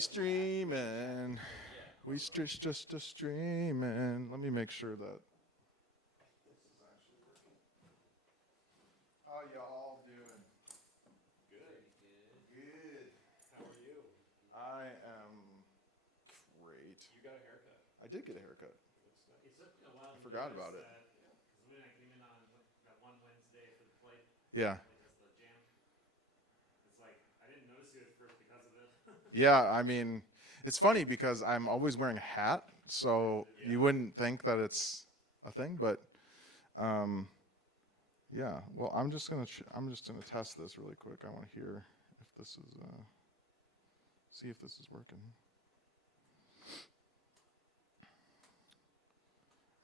streaming. We just a streaming. Let me make sure that. How y'all doing? Good. Good. How are you? I am great. You got a haircut. I did get a haircut. He said a while I forgot about it. When I came in on that one Wednesday for the plate. Yeah. Like the jam. It's like I didn't notice you at first because of it. Yeah, I mean, it's funny because I'm always wearing a hat, so you wouldn't think that it's a thing, but yeah. Well, I'm just gonna test this really quick. I want to hear if this is see if this is working.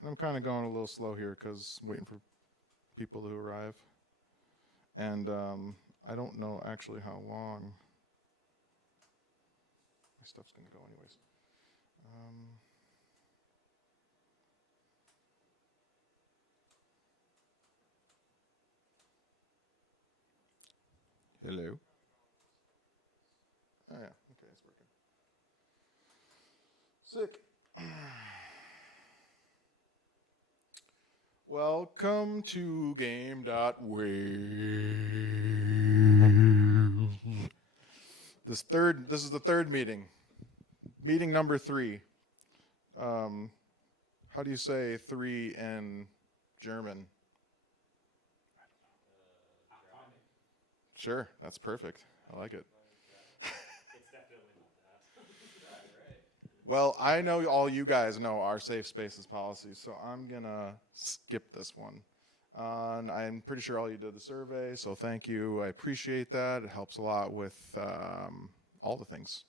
And I'm kind of going a little slow here because I'm waiting for people to arrive, and I don't know actually how long my stuff's gonna go anyways. Hello. Oh, yeah, okay, it's working. Sick. Welcome to Game.wav. This is the third meeting. Meeting number 3. How do you say 3 in German? Sure, that's perfect. I like it. It's definitely not that. Well, I know all you guys know our safe spaces policy, so I'm gonna skip this one. I'm pretty sure all you did the survey, so thank you. I appreciate that. It helps a lot with all the things.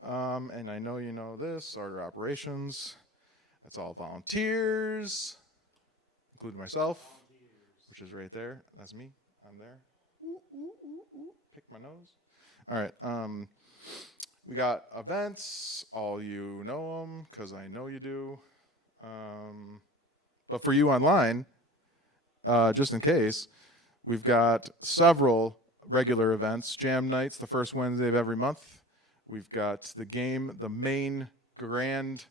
And I know you know this, order operations. That's all volunteers, including myself, which is right there. That's me. I'm there. Pick my nose. All right. We got events. All you know them because I know you do. But for you online, just in case, we've got several regular events. Jam nights, the first Wednesday of every month. We've got the main grand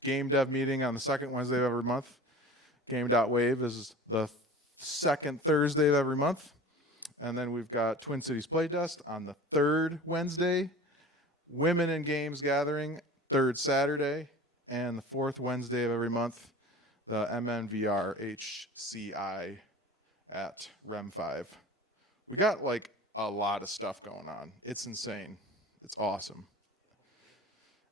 Game.wav meeting on the second Wednesday of every month. Game.wav is the second Thursday of every month. And then we've got Twin Cities Playtest on the third Wednesday. Women in Games Gathering, third Saturday. And the fourth Wednesday of every month, the MNVR HCI at REM 5. We got like a lot of stuff going on. It's insane. It's awesome.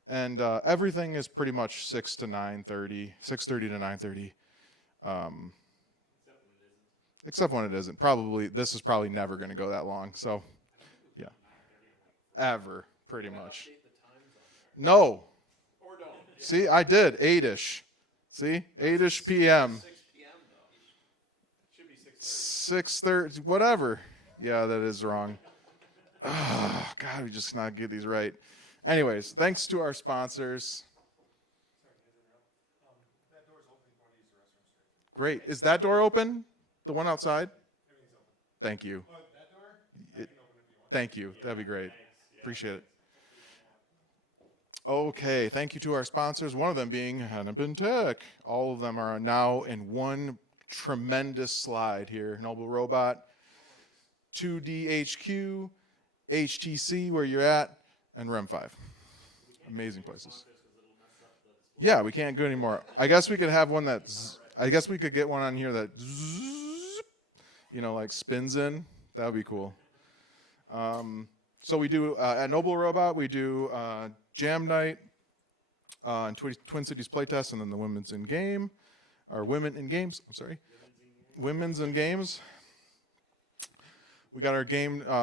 And everything is pretty much 6 to 9:30, 6:30 to 9:30. Except when it isn't. This is probably never going to go that long. So, yeah. Ever, pretty much. No. See, I did. 8-ish. See? 8-ish p.m. 6:30, whatever. Yeah, that is wrong. Oh, God, we just not get these right. Anyways, thanks to our sponsors. Great. Is that door open? The one outside? Thank you. Thank you. That'd be great. Appreciate it. Okay, thank you to our sponsors, one of them being Hennepin Tech. All of them are now in one tremendous slide here. Noble Robot, 2DHQ, HTC, where you're at, and REM 5. Amazing places. Yeah, we can't go anymore. I guess we could have one I guess we could get one on here that, like spins in. That would be cool. So we do, at Noble Robot, we do Jam Night, Twin Cities Playtest, and then the Women's in Game, or Women in Games, I'm sorry. Women's in Games. We got our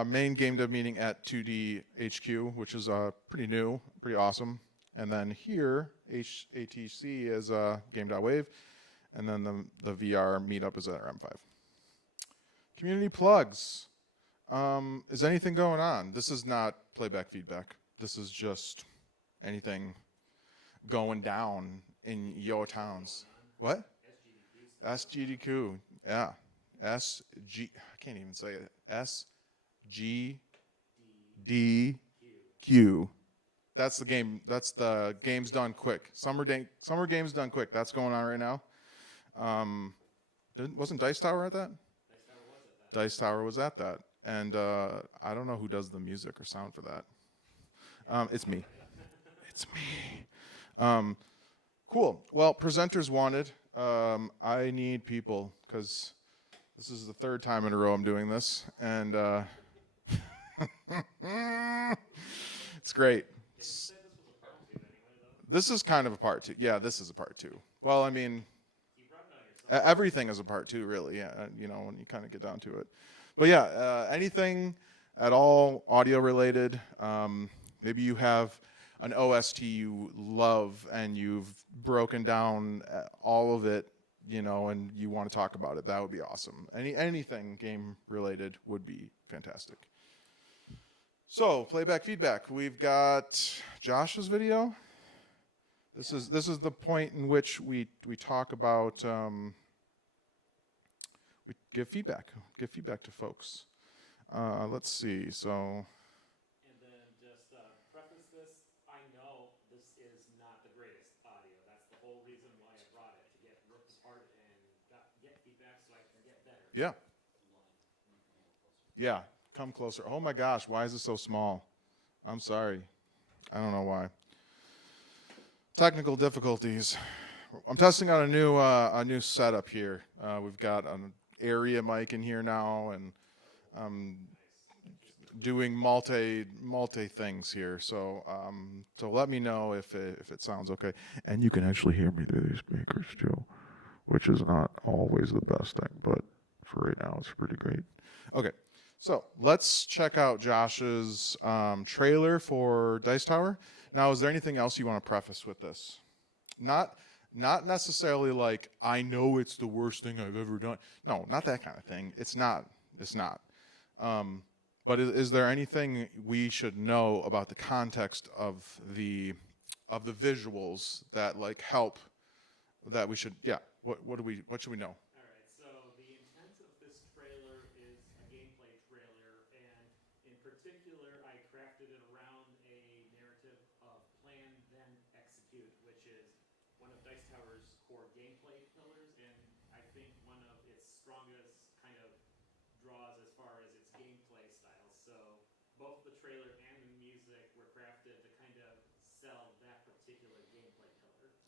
main Game.wav meeting at 2DHQ, which is pretty new, pretty awesome. And then here, HATC is Game.wav, and then the VR meetup is at RM5. Community plugs. Is anything going on? This is not playback feedback. This is just anything going down in your towns. What? SGDQ. Yeah. I can't even say it. SGDQ. Q. That's the game. That's the games done quick. Summer games done quick. That's going on right now. Wasn't Dice Tower at that? Dice Tower was at that, and I don't know who does the music or sound for that. It's me. It's me. Cool. Well, presenters wanted. I need people because this is the third time in a row I'm doing this, and it's great. This is kind of a part two. Yeah, this is a part two. Well, I mean, everything is a part two, really. Yeah, you know, when you kind of get down to it. But yeah, anything at all audio related. Maybe you have an OST you love and you've broken down all of it, you know, and you want to talk about it. That would be awesome. Anything game related would be fantastic. So, playback feedback. We've got Josh's video. This is the point in which we talk about we give feedback to folks. Let's see. So. And then just preface this. I know this is not the greatest audio. That's the whole reason why I brought it, to get apart and get feedback so I can get better. Yeah. Yeah. Come closer. Oh my gosh, why is it so small? I'm sorry. I don't know why. Technical difficulties. I'm testing out a new setup here. We've got an area mic in here now, and I'm doing multi things here. So let me know if it sounds okay. And you can actually hear me through these speakers too, which is not always the best thing, but for right now, it's pretty great. Okay. So let's check out Josh's trailer for Dice Tower. Now, is there anything else you want to preface with this? Not necessarily like, I know it's the worst thing I've ever done. No, not that kind of thing. It's not. It's not. But is there anything we should know about the context of the visuals that like help that we should? Yeah. What should we know?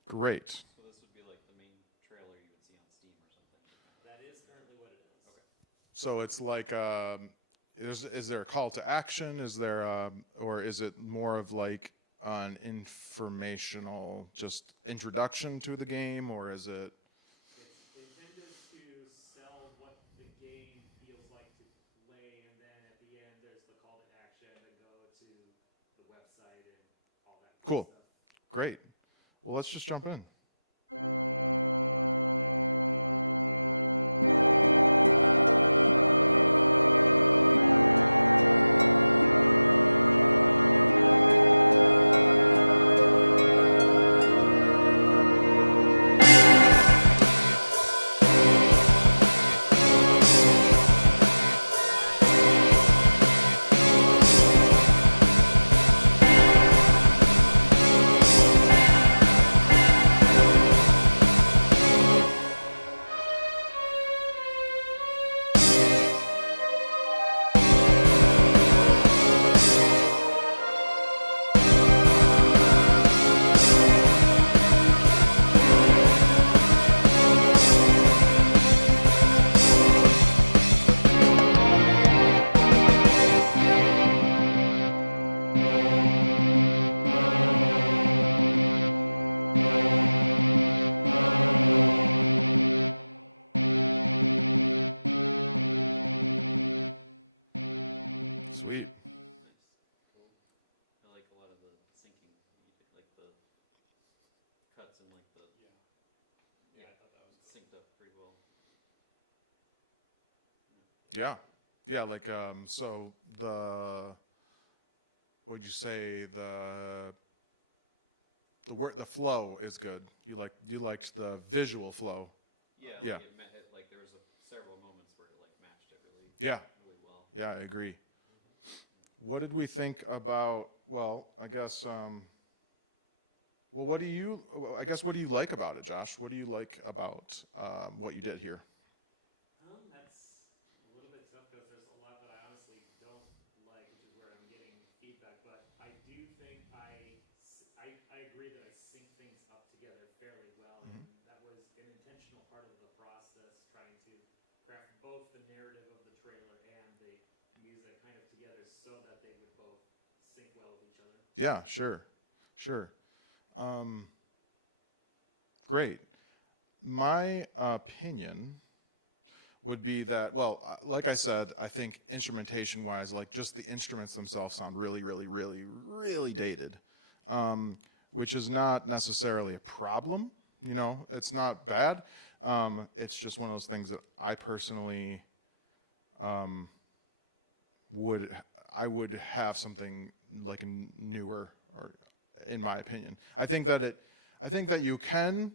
Great. So this would be like the main trailer you would see on Steam or something. That is currently what it is. Okay. So it's like, is there a call to action? Is there, or is it more of like an informational, just introduction to the game, or is it? It's intended to sell what the game feels like to play, and then at the end there's the call to action to go to the website and all that Cool. stuff. Great. Well, let's just jump in. Sweet. Cool. I like a lot of the syncing. You could like the cuts and like the Yeah, I thought that was synced up pretty well. Yeah. Yeah, like so what did you say, the flow is good. You liked the visual flow. Yeah. Yeah. Like there was several moments where it like matched it really Yeah. really well. Yeah, I agree. what did we think about? Well, I guess. Well, what do you like about it, Josh? What do you like about what you did here? That's a little bit tough because there's a lot that I honestly don't like, which is where I'm getting feedback. But I do think I agree that I sync things up together fairly well, Mhm. and that was an intentional part of the process, trying to craft both the narrative of the trailer and the music kind of together so that they would both sync well with each other. Yeah, sure, sure. Um, Great. My opinion would be that, well, like I said, I think instrumentation wise, like just the instruments themselves sound really, really, really, really dated, which is not necessarily a problem. You know, it's not bad. It's just one of those things that I personally um, would I would have something like a newer, or in my opinion. I think that you can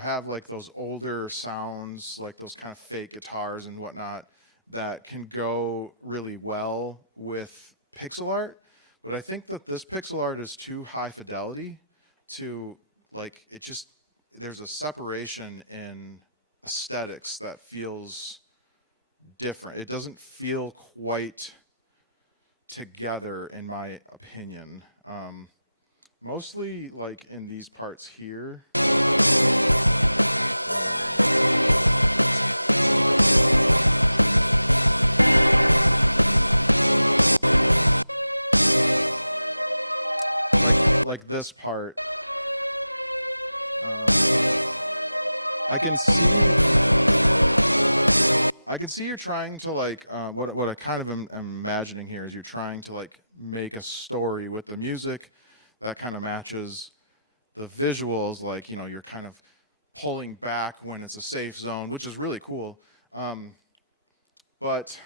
have like those older sounds, like those kind of fake guitars and whatnot, that can go really well with pixel art. But I think that this pixel art is too high fidelity to, like, it just, there's a separation in aesthetics that feels different. It doesn't feel quite together, in my opinion. Mostly like in these parts here. Like this part, I can see you're trying to like what I kind of am imagining here is you're trying to like make a story with the music that kind of matches the visuals. Like, you're kind of pulling back when it's a safe zone, which is really cool. But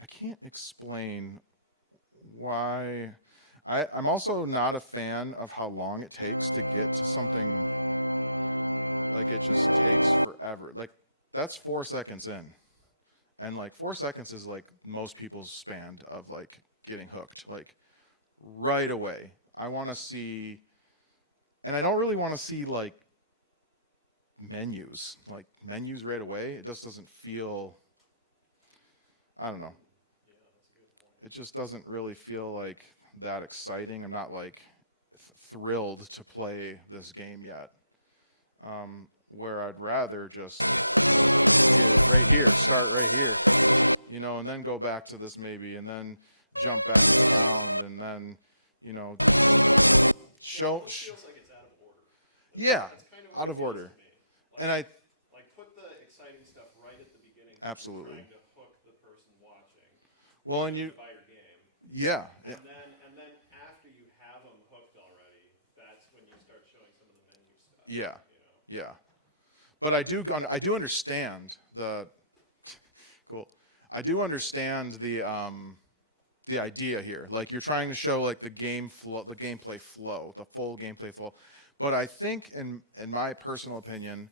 I can't explain why. I'm also not a fan of how long it takes to get to something. Like, it just takes forever. Like, that's 4 seconds in. And like 4 seconds is like most people's span of like getting hooked. Like right away. I want to see, and I don't really want to see like menus right away. It just doesn't feel, I don't know. Yeah, that's a good point. It just doesn't really feel like that exciting. I'm not like thrilled to play this game yet. Where I'd rather just right here, start right here, and then go back to this maybe, and then jump back around, and then, you know, show, It feels like it's out of order. yeah, That's kind of out what it of feels order. to me. And I, Like put the exciting stuff right at the beginning. absolutely. Trying to hook the person watching. Well, and you, To buy your game. yeah, And then after you have them hooked already, that's when you start showing some of the menu stuff. yeah, You know? yeah. But I do understand the, cool. I do understand the idea here. Like, you're trying to show like the game flow, the gameplay flow, the full gameplay flow. But I think, in my personal opinion,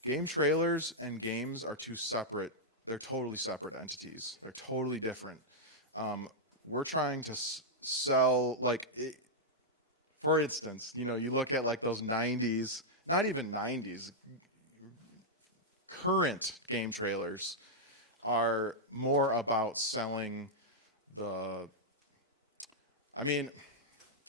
game trailers and games are two separate. They're totally separate entities. They're totally different. We're trying to sell, like, for instance, you look at like those '90s, not even '90s, current game trailers are more about selling the. I mean,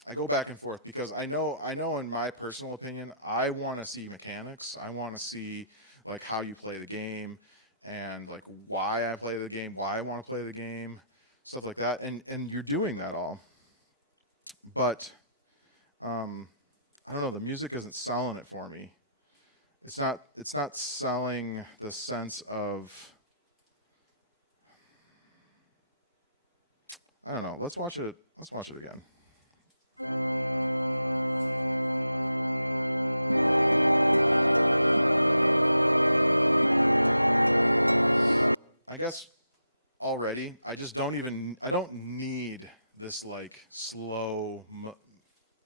I go back and forth because I know in my personal opinion, I want to see mechanics. I want to see like how you play the game, and like why I play the game, why I want to play the game, stuff like that. And you're doing that all. But I don't know, the music isn't selling it for me. It's not selling the sense of, I don't know. Let's watch it. Let's watch it again. I guess already I just I don't need this like slow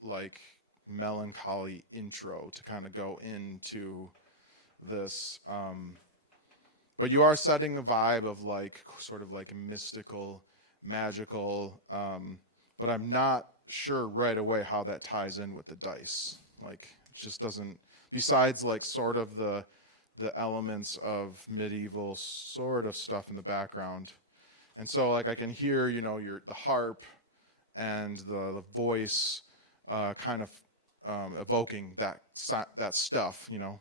like melancholy intro to kind of go into this but you are setting a vibe of like sort of like mystical, magical. But I'm not sure right away how that ties in with the dice. Like, it just doesn't. Besides, like, sort of the elements of medieval sort of stuff in the background, and so like I can hear, you know, the harp and the voice kind of evoking that stuff, you know.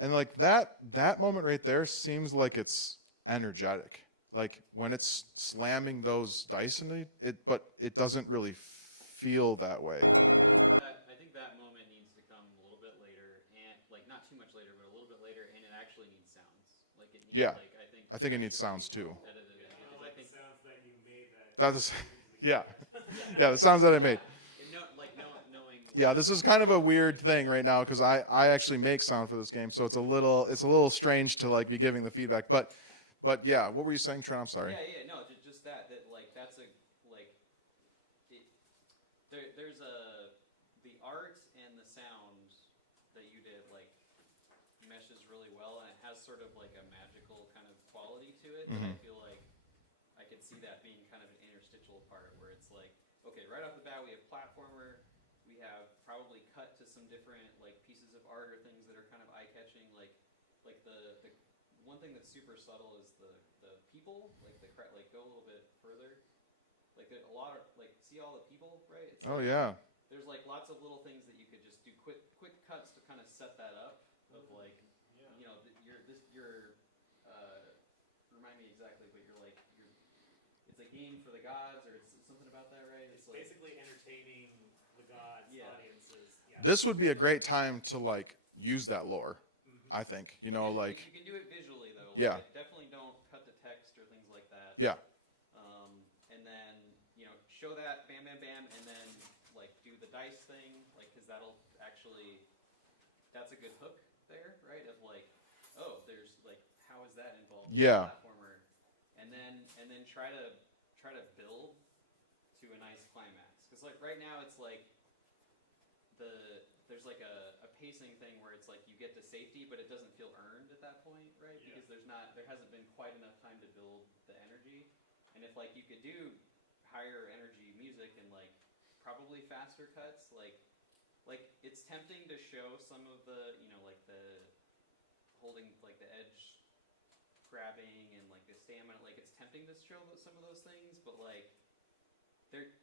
And like that moment right there seems like it's energetic. Like when it's slamming those dice in it, but it doesn't really feel that way. I think that moment needs to come a little bit later, and like not too much later, but a little bit later, and it actually needs sounds. Like it needs, Yeah, like I think it needs sounds too. edited in, I because don't I like the think sounds that you made that. That is, yeah, yeah, the sounds that I made. and knowing. Yeah, this is kind of a weird thing right now because I actually make sound for this game, so it's a little strange to like be giving the feedback. But yeah, what were you saying, Trent? I'm sorry. Yeah, no, just that like that's a like it. There's the art and the sound that you did like meshes really well, and it has sort of like a magical kind of quality to it that I feel like I could see that being kind of an interstitial part where it's like, okay, right off the bat we have platformer, we have probably cut to some different like pieces of art or things that are kind of eye catching, like the one thing that's super subtle is the people, like like go a little bit further, like a lot of like see all the people, right? It's Oh like, yeah. there's like lots of little things that you could just do quick cuts to kind of set that up of like, you know, you're remind me exactly, but you're like it's a game for the gods or it's something about that, right? It's like basically entertaining the gods, Yeah. audiences. Yeah. This would be a great time to like use that lore. I think, you know, like you can do it visually though. Yeah. Like, definitely don't cut to text or things like that. yeah, And then you know show that bam bam bam, and then like do the dice thing, like because that'll actually that's a good hook there, right? Of like, oh, there's like how is that involved in Yeah. the platformer, and then try to build to a nice climax. Because like right now it's like there's like a pacing thing where it's like you get to safety, but it doesn't feel earned at that point, right? Yeah. Because there hasn't been quite enough time to build the energy. And if like you could do higher energy music and like probably faster cuts, like it's tempting to show some of the, you know, like the holding like the edge grabbing and like the stamina, like it's tempting to show some of those things, but like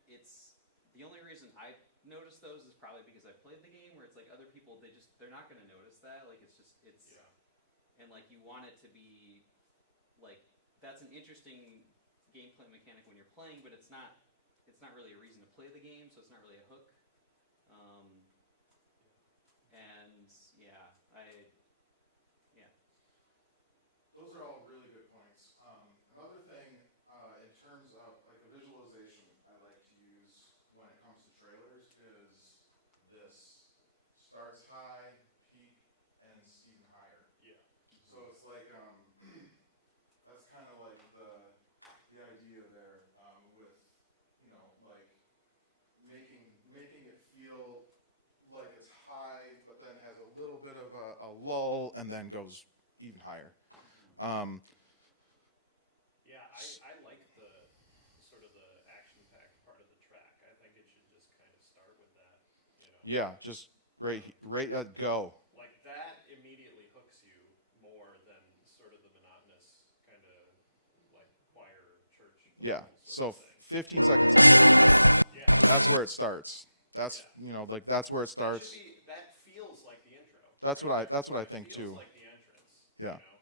it's the only reason I notice those is probably because I've played the game, where it's like other people they're not going to notice that, like it's Yeah. and like you want it to be like that's an interesting gameplay mechanic when you're playing, but it's not really a reason to play the game, so it's not really a hook. And yeah, those are all really good points. Another thing, in terms of like a visualization, I like to use when it comes to trailers is this starts high, peak, and even higher. Yeah. So it's like that's kind of like the idea there with you know like making it feel like it's high, but then has a little bit of a lull, and then goes even higher. Yeah, I like the sort of the action-packed part of the track. I think it should just kind of start with that, you know. Yeah, just right, go. Like that immediately hooks you more than sort of the monotonous kind of like choir church. Yeah, sort so of thing. 15 seconds. Yeah. That's where it starts. That's you know like that's where it starts. That feels like the intro. That's what I think It feels too. like the entrance. Yeah. You know?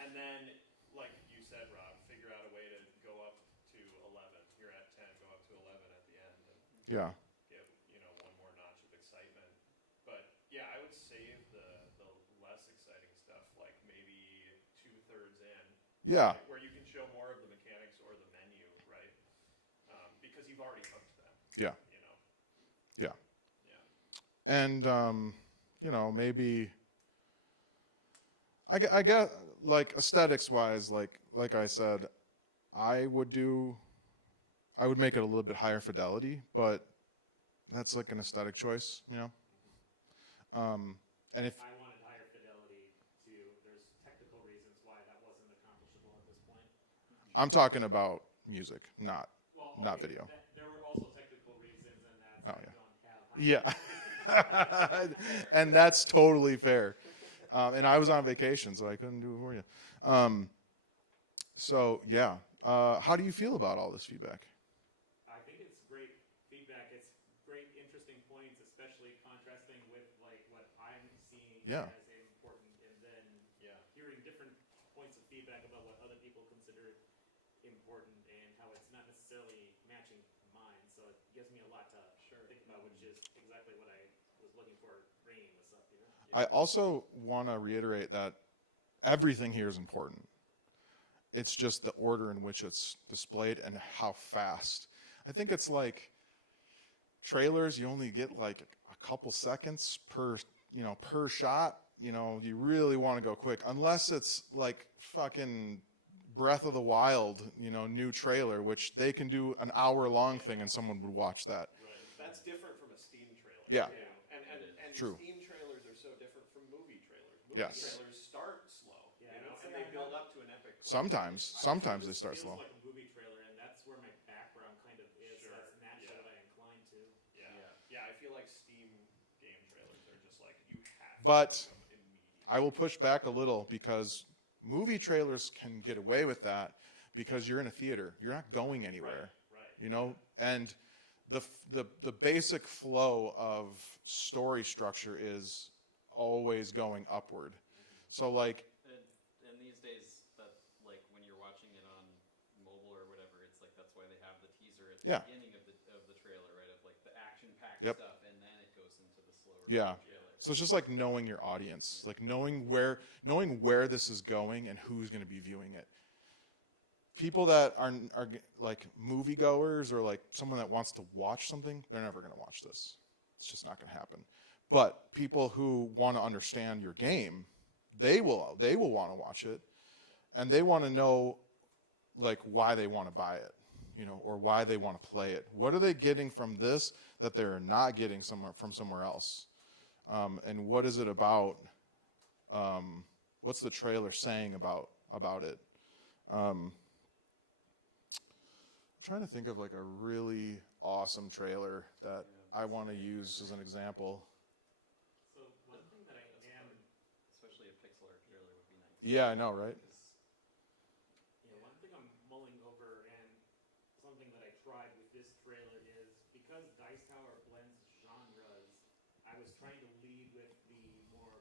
And then, like you said, Rob, figure out a way to go up to 11. You're at 10, go up to 11 at the end, and Yeah. give one more notch of excitement. But yeah, I would save the less exciting stuff, like maybe 2/3 in. Yeah. Where you can show more of the mechanics or the menu, right? Because you've already hooked them. Yeah. You know. Yeah. Yeah. And you know maybe I get like aesthetics wise, like I said, I would make it a little bit higher fidelity, but that's like an aesthetic choice, you know. And if I wanted higher fidelity actionable at this point. I'm talking about music, not Well, okay, video. there were also technical reasons, and that's Oh, I don't have. Yeah. And that's totally fair. And I was on vacation, so I couldn't do it for you. So, yeah. How do you feel about all this feedback? I think it's great feedback. It's great, interesting points, especially contrasting with like what I'm seeing Yeah. as important, and then hearing different points of feedback about what other people consider important and how it's not necessarily matching mine. So it gives me a lot to think about, which is exactly what I was looking for bringing this up. You know? I also want to reiterate that everything here is important. It's just the order in which it's displayed and how fast. I think it's like trailers, you only get like a couple seconds per shot. You really want to go quick, unless it's like fucking Breath of the Wild, new trailer, which they can do an hour-long thing and someone would watch that. Right. That's different from a Steam trailer. Yeah. You know? And True. Steam trailers are so different from movie trailers. Movie Yes. trailers start slow, Yeah, and they build up to an epic. Sometimes they start Feels slow. like a movie trailer, and that's where my background kind of is. Sure, That's naturally what I incline to. Yeah. I feel like Steam game trailers are just like you have. But to watch them immediately. I will push back a little because movie trailers can get away with that because you're in a theater. You're not going anywhere. Right. And the basic flow of story structure is always going upward. So like And these days, that like when you're watching it on mobile or whatever, it's like that's why they have the teaser at the Yeah. beginning of the trailer, right? Of like the action-packed Yep. stuff, and then it goes into the slower Yeah. trailer. So it's just like knowing your audience, like knowing where this is going and who's going to be viewing it. People that are like moviegoers or like someone that wants to watch something, they're never going to watch this. It's just not going to happen. But people who want to understand your game, they will want to watch it, and they want to know like why they want to buy it, or why they want to play it. What are they getting from this that they're not getting from somewhere else? And what is it about? What's the trailer saying about it? I'm trying to think of like a really awesome trailer that I want to use as an example. So one thing that I am, Especially a pixel art trailer would be nice. Yeah, I know, right? one thing I'm mulling over, and something that I tried with this trailer is because Dice Tower blends genres, I was trying to lead with the more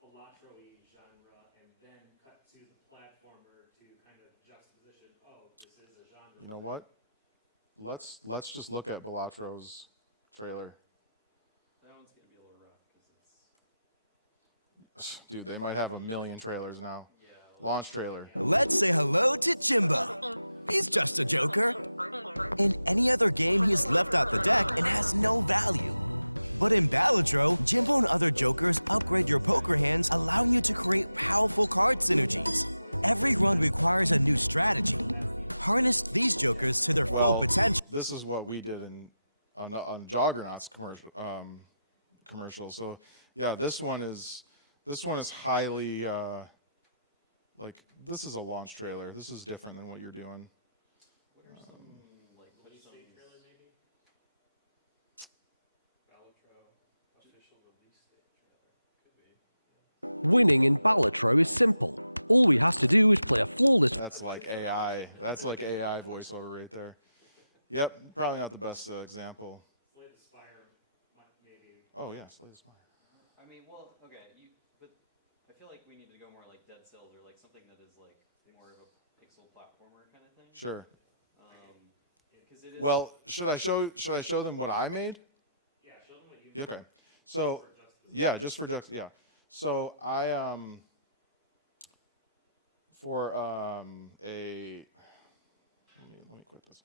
Balatro-y genre and then cut to the platformer to kind of juxtaposition, oh, this is a genre. You know what? Let's just look at Balatro's trailer. That one's gonna be a little rough because it's Dude, they might have a million trailers now. yeah. Launch trailer. Let's say hello to Jimbo. He's just a joker. In any other game, he's left out the deck and has no value. But in Balatro, Jimbo and other jokers upgrade your poker hands, allowing you to create powerful card synergies. Every run requires a new strategy. Harness these jokers to their full potential. This is what we did on Juggernaut's commercial. So yeah, this one is highly this is a launch trailer. This is different than what you're doing. What are some like what's some Trailer maybe? Balatro official release date trailer could be. Winning in Balatro is simple. All we have to do is play a flawless That's like AI. That's like AI voiceover right there. Yep, probably not the best example. Slay the Spire, maybe. Oh yeah, Slay the Spire. I mean, well, okay, but I feel like we need to go more like Dead Cells or like something that is like more of a pixel platformer kind of thing. Sure. Because it is. Well, should I show them what I made? Yeah, show them what you Yeah, do okay. So for justice. yeah, just for yeah. So I for a let me quit this.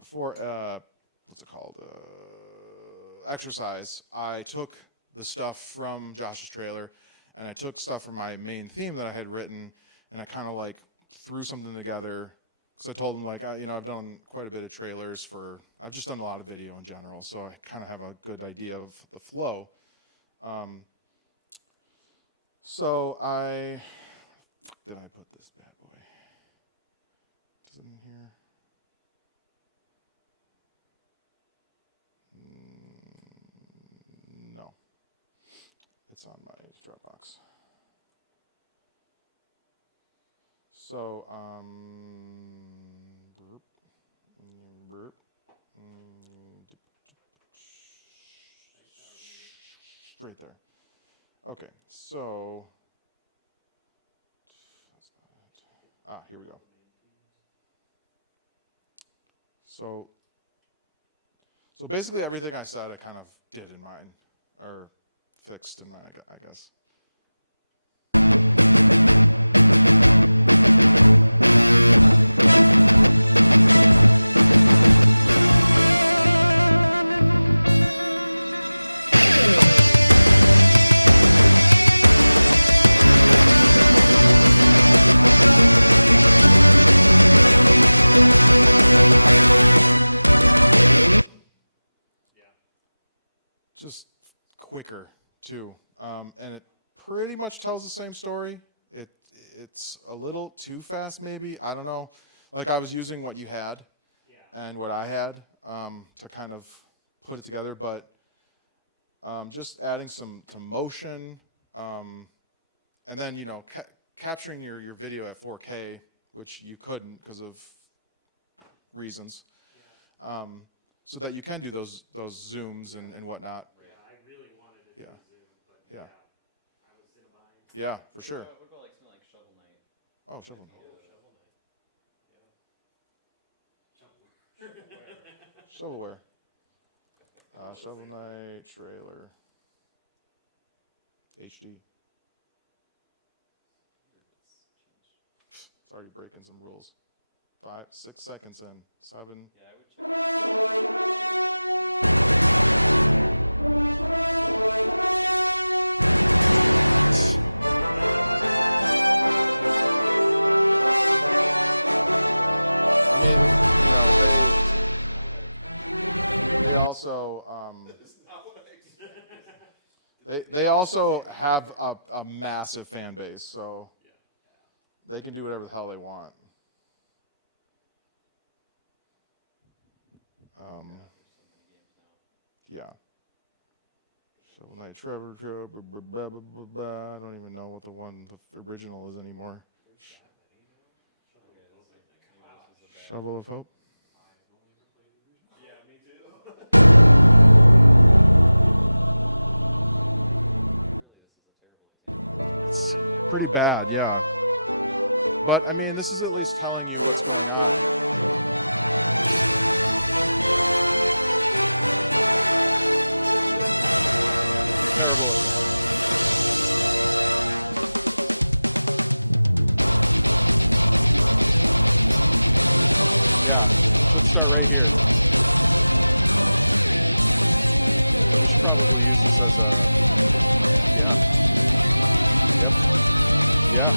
For what's it called? Exercise. I took the stuff from Josh's trailer, and I took stuff from my main theme that I had written, and I kind of like threw something together. Because I told him like I've done quite a bit of trailers I've just done a lot of video in general, so I kind of have a good idea of the flow. So did I put this bad boy? Is it in here? No. It's on my Dropbox. So, straight there. Okay, so, that's not it. Here we go. So basically everything I said I kind of did in mine, or fixed in mine, I guess. Just quicker too, and it pretty much tells the same story. It's a little too fast, maybe. I don't know. Like I was using what you had and what I had to kind of put it together, but just adding some motion, and then capturing your video at 4K, which you couldn't because of reasons. So that you can do those zooms and whatnot. Yeah, I really wanted to do Yeah. a Zoom, but Yeah. I was in a bind. Yeah, for sure. What about like something like Shovel Knight? Oh, Shovel Knight. Shovelware. Shovel Knight trailer. HD. It's already breaking some rules. 5, 6 seconds in. 7. Yeah, I would. They also they also have a massive fan base, so they can do whatever the hell they want. Yeah. Shovel Knight Trevor, I don't even know what the original is anymore. Shovel of Hope. Yeah, me too. It's pretty bad, yeah. But I mean, this is at least telling you what's going on. Start right here. Yeah.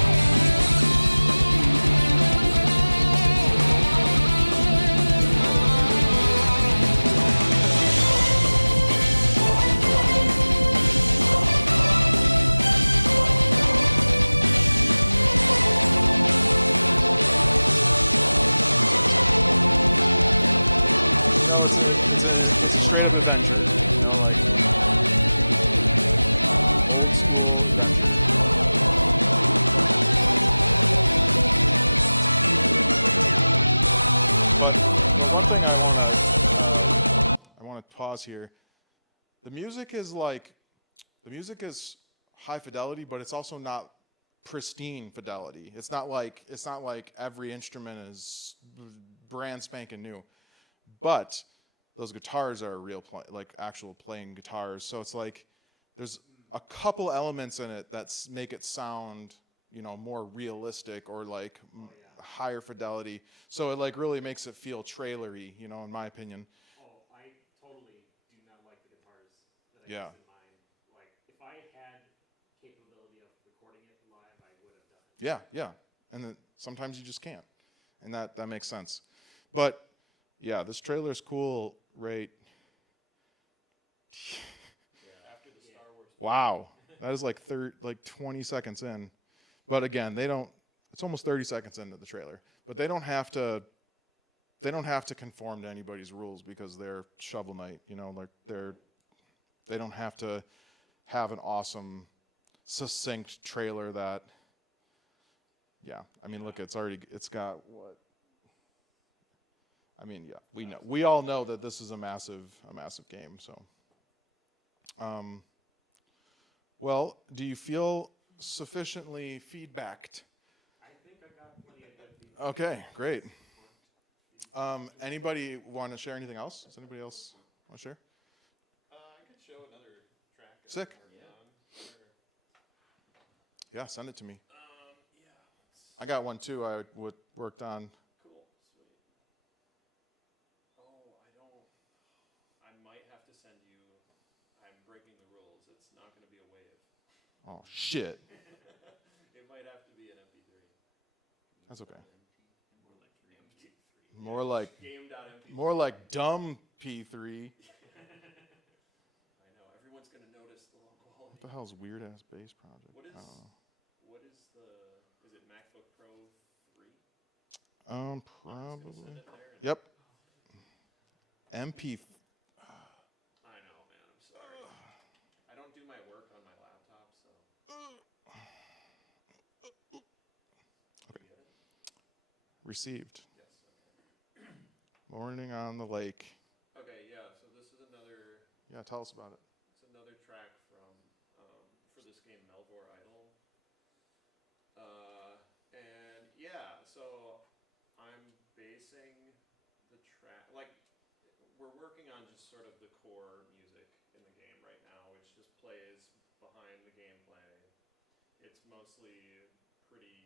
I want to pause here. The music is high fidelity, but it's also not pristine fidelity. It's not like every instrument is brand spanking new. But those guitars are actual playing guitars. So it's like there's a couple elements in it that make it sound, more realistic or like higher fidelity. So it like really makes it feel trailery, in my opinion. Oh, I totally do not like the guitars that I Yeah. use in mine. Like, if I had capability of recording it live, I would have done it. Yeah, yeah. And then sometimes you just can't. And that makes sense. But yeah, this trailer's cool, right? After the Star Wars. Wow. That is like 20 seconds in. But again, It's almost 30 seconds into the trailer, but they don't have to. They don't have to conform to anybody's rules because they're Shovel Knight. You know, like they don't have to have an awesome, succinct trailer that. Yeah, I mean, look, it's got what? I mean, yeah, we all know that this is a massive game. So, well, do you feel sufficiently feedbacked? I think I got plenty of good feedback. Okay, great. Anybody want to share anything else? Does anybody else want to share? I could show another track. I Sick. worked on. Sure. Yeah, send it to me. Yeah. I got one too. I worked on. Cool. Sweet. Oh, I might have to send you. I'm breaking the rules. It's not going to be a wave. Oh shit. It might have to be an MP3. That's okay. MP3. More like Game.mp3. more like dumb P3. I know. Everyone's going to notice the low quality. What the hell's weird ass bass project? What is? I don't know. What is the? Is it MacBook Pro 3? Probably. I'm just gonna send it there and- Yep. MP. I know, man. I'm sorry. I don't do my work on my laptop, so. Okay. You get it? Received. Yes. Okay. Morning on the lake. Okay. Yeah. So this is another. Yeah, tell us about it. It's another track from for this game Melvor Idol. And yeah, so I'm basing the track like we're working on just sort of the core music in the game right now, which just plays behind the gameplay. It's mostly pretty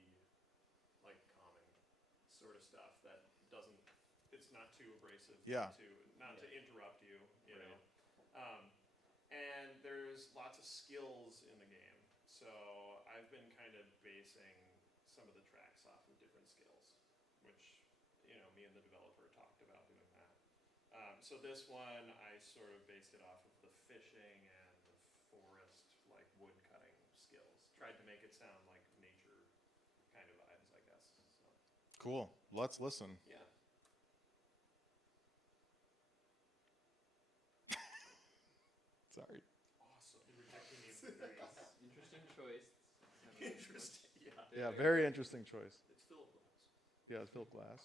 like calming sort of stuff that doesn't. It's not too abrasive. Yeah. Not to interrupt you. You know. And there's lots of skills in the game. So I've been kind of basing some of the tracks off of different skills, which, you know, me and the developer talked about doing that. So this one, I sort of based it off of the fishing and the forest, like wood cutting skills. Tried to make it sound like nature kind of vibes, I guess. So, Cool. Let's listen. yeah. Sorry. Awesome. Protecting the MP3s. Interesting choice. Interesting. Yeah. Yeah, very interesting choice. It's Philip Glass. Yeah, it's Philip Glass.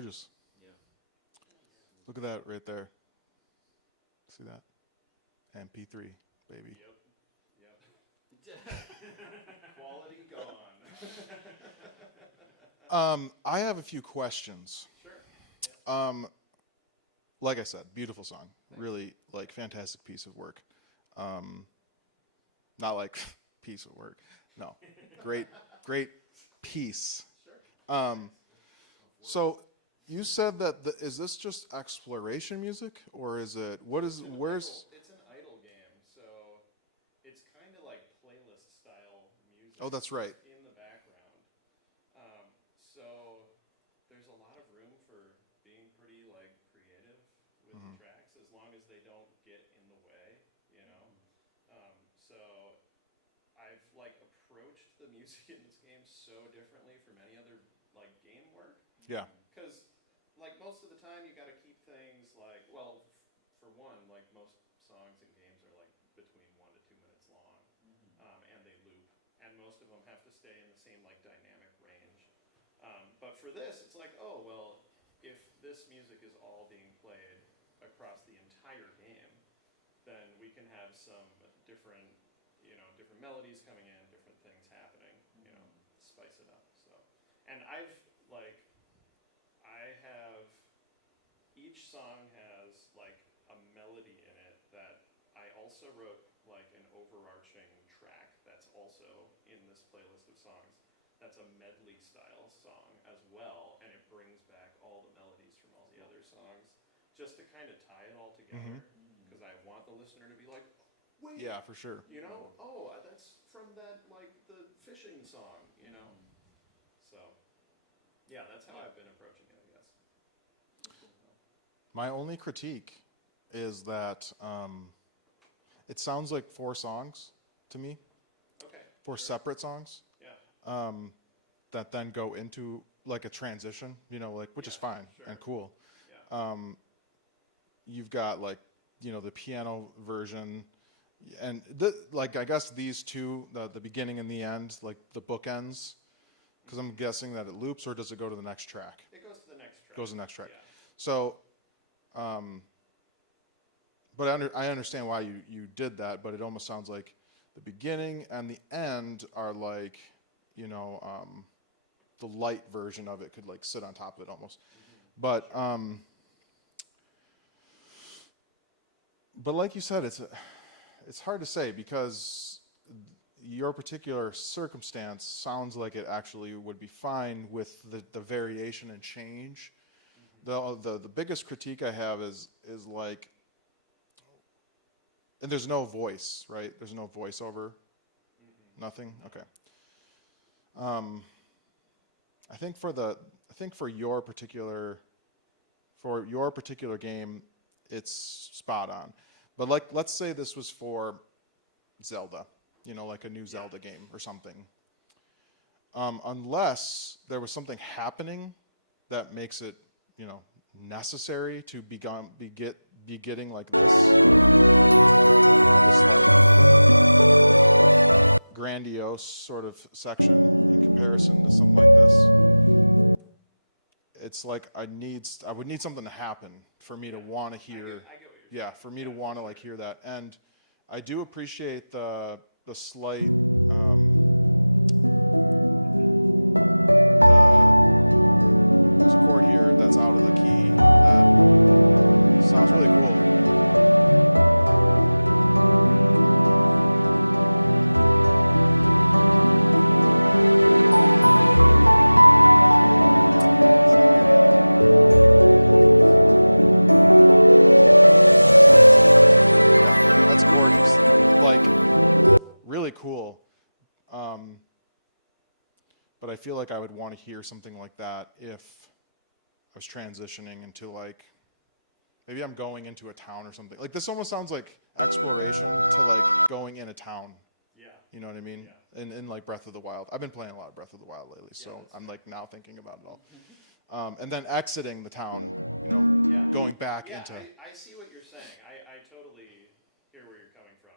gorgeous. Yeah. Look at that right there. See that? MP3, baby. Yep. Quality gone. I have a few questions. Sure. Like I said, beautiful song. Really, like, fantastic piece of work. Not like piece of work. No, great piece. Sure. So you said that is this just exploration music, or is it where's It's an idle game, so it's kind of like playlist style music. Oh, that's right. In the background. So there's a lot of room for being pretty like creative with the tracks, as long as they don't get in the way, you know. So I've like approached the music in this game so differently from any other like game work. Yeah. Because, like, most of the time you got to keep things like, well, for one, like most songs in games are like between 1 to 2 minutes long, and they loop, and most of them have to stay in the same like dynamic range. But for this, it's like, oh well, if this music is all being played across the entire game, then we can have some different, different melodies coming in, different things happening, spice it up. So, and each song has like a melody in it that I also wrote like an overarching track that's also in this playlist of songs. That's a medley style song as well, and it brings back all the melodies from all the other songs just to kind of tie it all together, because I want the listener to be like, wait, Yeah, for sure. oh, that's from that like the fishing song, So, yeah, that's how I've been approaching it, I guess. My only critique is that it sounds like 4 songs to me, Okay. 4 separate songs Yeah. that then go into like a transition, like, which is fine sure. and cool. Yeah. You've got like, the piano version, and like I guess these two, the beginning and the end, like the bookends, because I'm guessing that it loops, or does it go to the next track? It goes to the next track. Goes to the next track. Yeah. So, but I understand why you did that, but it almost sounds like the beginning and the end are like, the light version of it could like sit on top of it almost. But like you said, it's hard to say, because your particular circumstance sounds like it actually would be fine with the variation and change. The biggest critique I have is like, and there's no voice, right? There's no voiceover, nothing. Okay. I think for your particular game, it's spot on. But like, let's say this was for Zelda, like a new Zelda game or something. Unless there was something happening that makes it, necessary to be getting like this grandiose sort of section in comparison to something like this. It's like I would need something to happen for me to want to hear. I get what you're saying. For me to want to like hear that. And I do appreciate the slight there's a chord here that's out of the key. Sounds really cool. That's gorgeous. Like, really cool. But I feel like I would want to hear something like that if I was transitioning into like, maybe I'm going into a town or something. Like, this almost sounds like exploration to like going in a town. Yeah. You know what I mean? Yeah. In like Breath of the Wild. I've been playing a lot of Breath of the Wild lately, so I'm like now thinking about it all. And then exiting the town, going back into. I see what you're saying. I totally hear where you're coming from.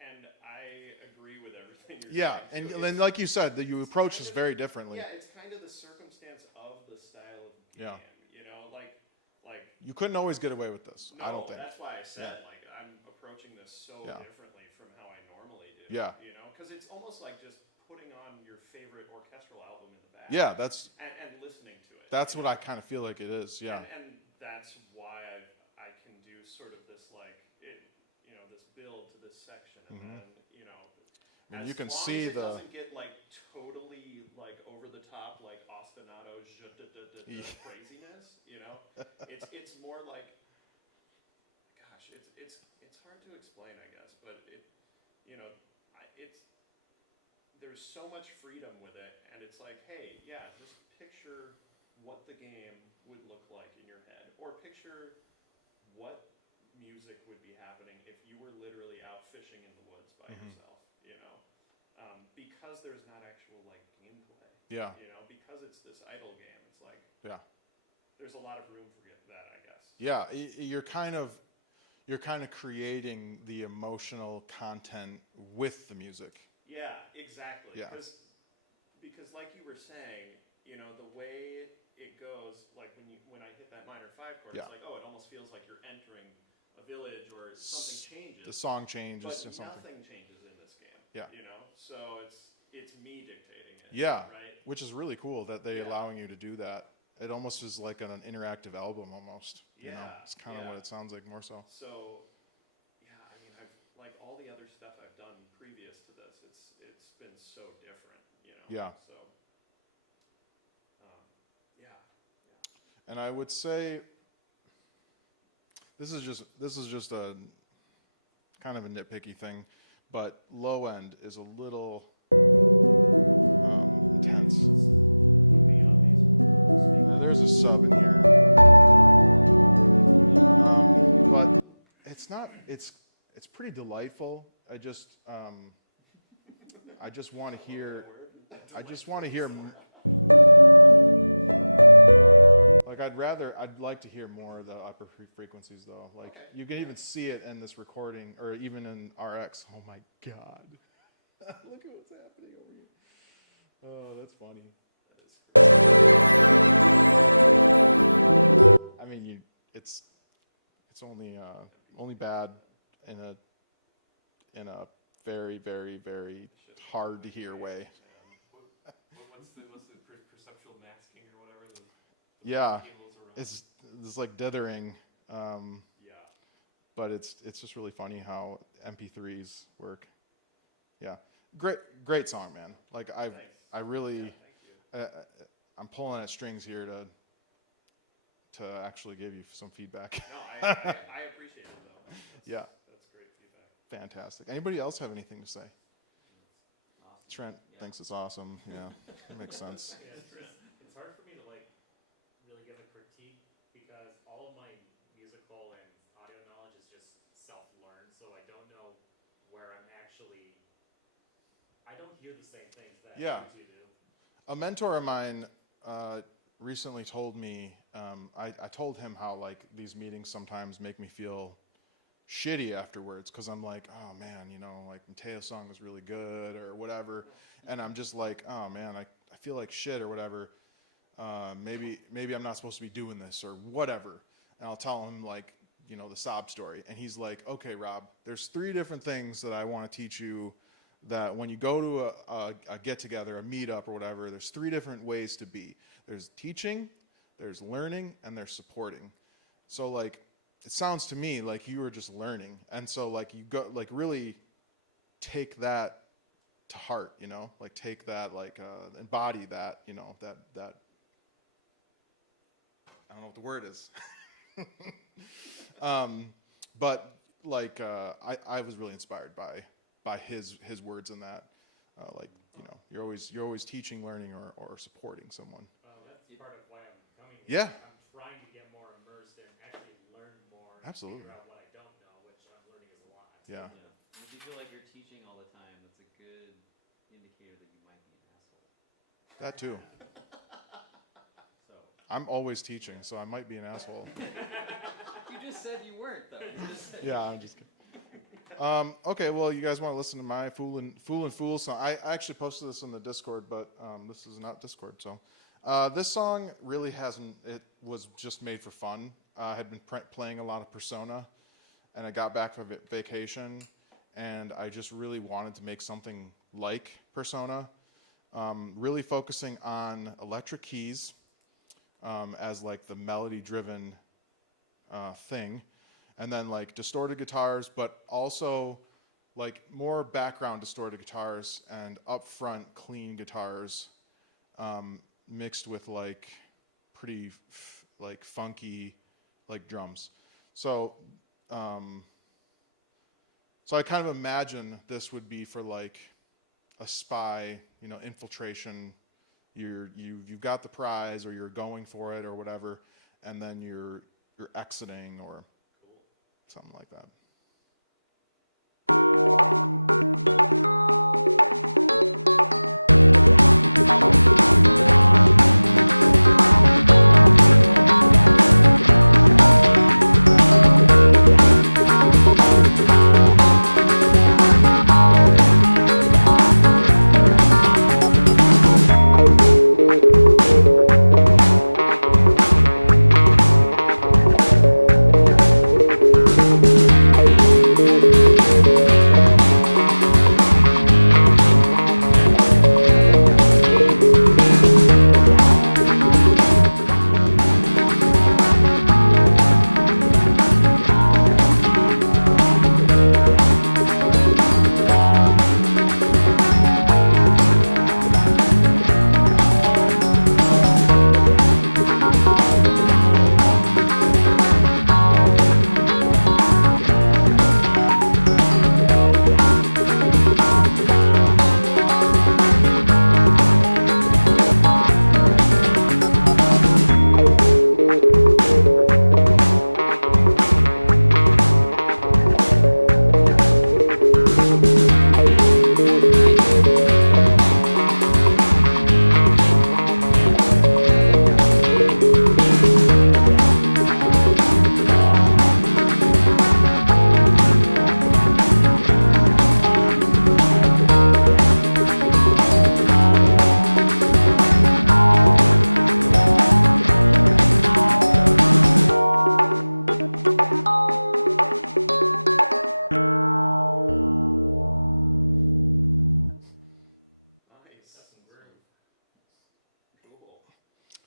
And I agree with everything you're Yeah, saying. and then like you said, that you approach this very differently. Yeah, it's kind of the circumstance of the style of Yeah. game. You know, like You couldn't always get away with this. no, I don't think. that's why I said like I'm approaching this so Yeah. differently from how I normally do. Yeah. You know, because it's almost like just putting on your favorite orchestral album in the back. Yeah, that's and listening to it. that's what I kind of feel like it is. Yeah. And that's why I can do sort of this this build to this section, and then I mean, as you can long see as it the. doesn't get like totally like over the top, like ostinato craziness. It's more like, gosh, it's hard to explain, I guess, but there's so much freedom with it, and it's like, hey, yeah, just picture what the game would look like in your head, or picture what music would be happening if you were literally out fishing in the woods by yourself, because there's not actual like gameplay. Yeah. Because it's this idle game, it's like Yeah. there's a lot of room for that, I guess. Yeah, you're kind of creating the emotional content with the music. Yeah, exactly. Yeah. Because like you were saying, the way it goes, like when I hit that minor 5 chord, Yeah. it's like, oh, it almost feels like you're entering a village or something changes. The song changes but or something. nothing changes in this game. Yeah. So it's me dictating it. Yeah, Right. which is really cool that they Yeah. allowing you to do that. It almost is like an interactive album almost. Yeah, It's kind of yeah. what it sounds like more so. So, yeah, I mean, I've like all the other stuff I've done previous to this. It's been so different. Yeah. So, yeah. And I would say this is just a kind of a nitpicky thing, but low end is a little intense. Now, there's a sub in here, but it's not. It's pretty delightful. I just want to hear. I just want to hear. Like I'd like to hear more of the upper frequencies though. Like you can even see it in this recording, or even in RX. Oh my God! Look at what's happening over here. Oh, that's funny. I mean, it's only bad in a very very very hard to hear way. What's the perceptual masking or whatever? Yeah, it's like dithering. Yeah. But it's just really funny how MP3s work. Yeah, great song, man. Like Thanks. I really, Thank you. I'm pulling at strings here to actually give you some feedback. No, I appreciate it though. Yeah, That's great feedback. fantastic. Anybody else have anything to say? Awesome. Trent thinks it's awesome. Yeah, that makes sense. It's hard for me to like really give a critique because all of my musical and audio knowledge is just self-learned, so I don't know where I'm actually. I don't hear the same things that Yeah. you do. A mentor of mine recently told me, I told him how like these meetings sometimes make me feel shitty afterwards because I'm like, oh man, like Mateo's song was really good or whatever, and I'm just like, oh man, I feel like shit or whatever. Maybe I'm not supposed to be doing this or whatever. And I'll tell him like, the sob story, and he's like, okay, Rob, there's 3 different things that I want to teach you. That when you go to a get-together, a meetup or whatever, there's 3 different ways to be. There's teaching, there's learning, and there's supporting. So like, it sounds to me like you were just learning. And so like you go, like really take that to heart, like take that, like embody that, that, I don't know what the word is. But like, I was really inspired by his words in that, you're always teaching, learning, or supporting someone. That's part of why I'm coming. Yeah. I'm trying to get more immersed and actually learn more. Absolutely. And figure out what I don't know, which I'm learning is a lot. Yeah. Yeah. If you feel like you're teaching all the time, that's a good indicator that you might be an asshole. That too. So. I'm always teaching, so I might be an asshole. You just said you weren't, though. You just said Yeah, I'm just kidding. Okay, well, you guys want to listen to my Fool and Fool song? I actually posted this in the Discord, but this is not Discord, so This song really hasn't. It was just made for fun. I had been playing a lot of Persona, and I got back from vacation, and I just really wanted to make something like Persona, really focusing on electric keys as like the melody-driven thing, and then like distorted guitars, but also like more background distorted guitars and upfront clean guitars mixed with like pretty like funky like drums. So so I kind of imagine this would be for like a spy, you know, infiltration. You've got the prize, or you're going for it, or whatever, and then you're exiting, or something like that.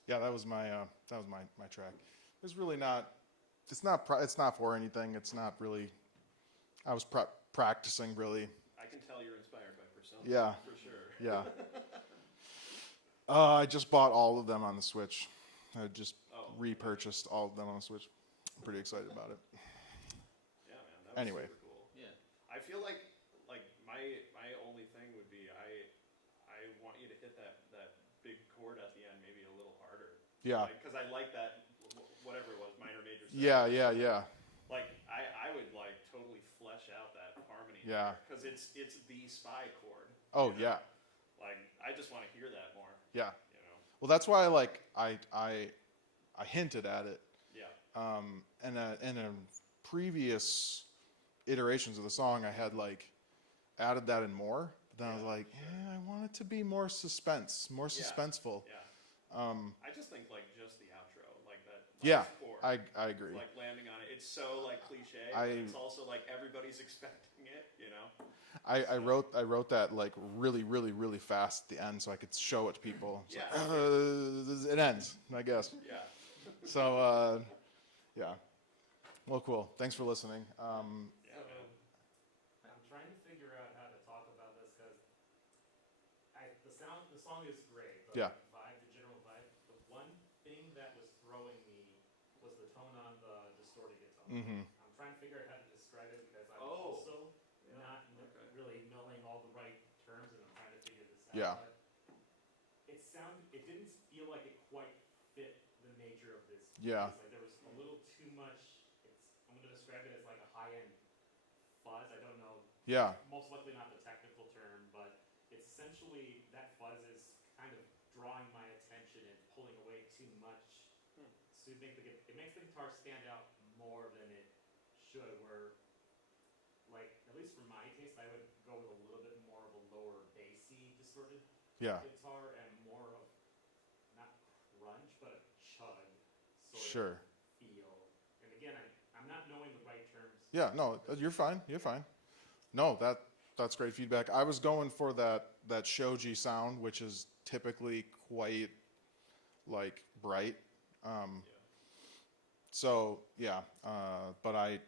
Yeah, that was my track. It's really not. It's not for anything. It's not really. I was practicing really. I can tell you're inspired by Persona. Yeah. For sure. Yeah. I just bought all of them on the Switch. I just repurchased all of them on the Switch. I'm pretty excited about it. Yeah, man. That's Anyway. super cool. Yeah. I feel like my only thing would be I want you to hit that big chord at the end maybe a little harder. Yeah. Because I like that whatever it was, minor major. Yeah. Like I would like totally flesh out that harmony. Yeah. Because it's the spy chord. Oh you know? yeah. Like I just want to hear that more. Yeah. You know. Well, that's why I hinted at it. Yeah. In a previous iterations of the song, I had like added that in more. But then I was like, I want it to be more suspense, more suspenseful. Yeah. I just think like just the outro, like that. Yeah, chord, I agree. Like landing on it, it's so like cliche. But it's also like everybody's expecting it, you know. I wrote that like really fast at the end so I could show it to people. It's like, it ends, I guess. Yeah. So yeah. Well, cool. Thanks for listening. Yeah, man. I'm trying to figure out how to talk about this because the song is great, but Yeah. the general vibe, the one thing that was throwing me was the tone on the distorted guitar. Mm-hmm. I'm trying to figure out how to describe it because I'm Oh. also not really knowing all the right terms and I'm trying to figure this out. Yeah. But it didn't feel like it quite fit the nature of this. Yeah. Piece. Like there was a little too much. I'm going to describe it as like a high-end fuzz. I don't know. Yeah. Most likely not the technical term, but it's essentially that fuzz is kind of drawing my attention and pulling away too much. So it makes the guitar stand out more than it should. Where, like at least for my taste, I would go with a little bit more of a lower bassy distorted Yeah. guitar and more of not sure. feel. And again, I'm not knowing the right terms. Yeah, no, you're fine. You're fine. No, that's great feedback. I was going for that shoji sound, which is typically quite like bright. So yeah, but I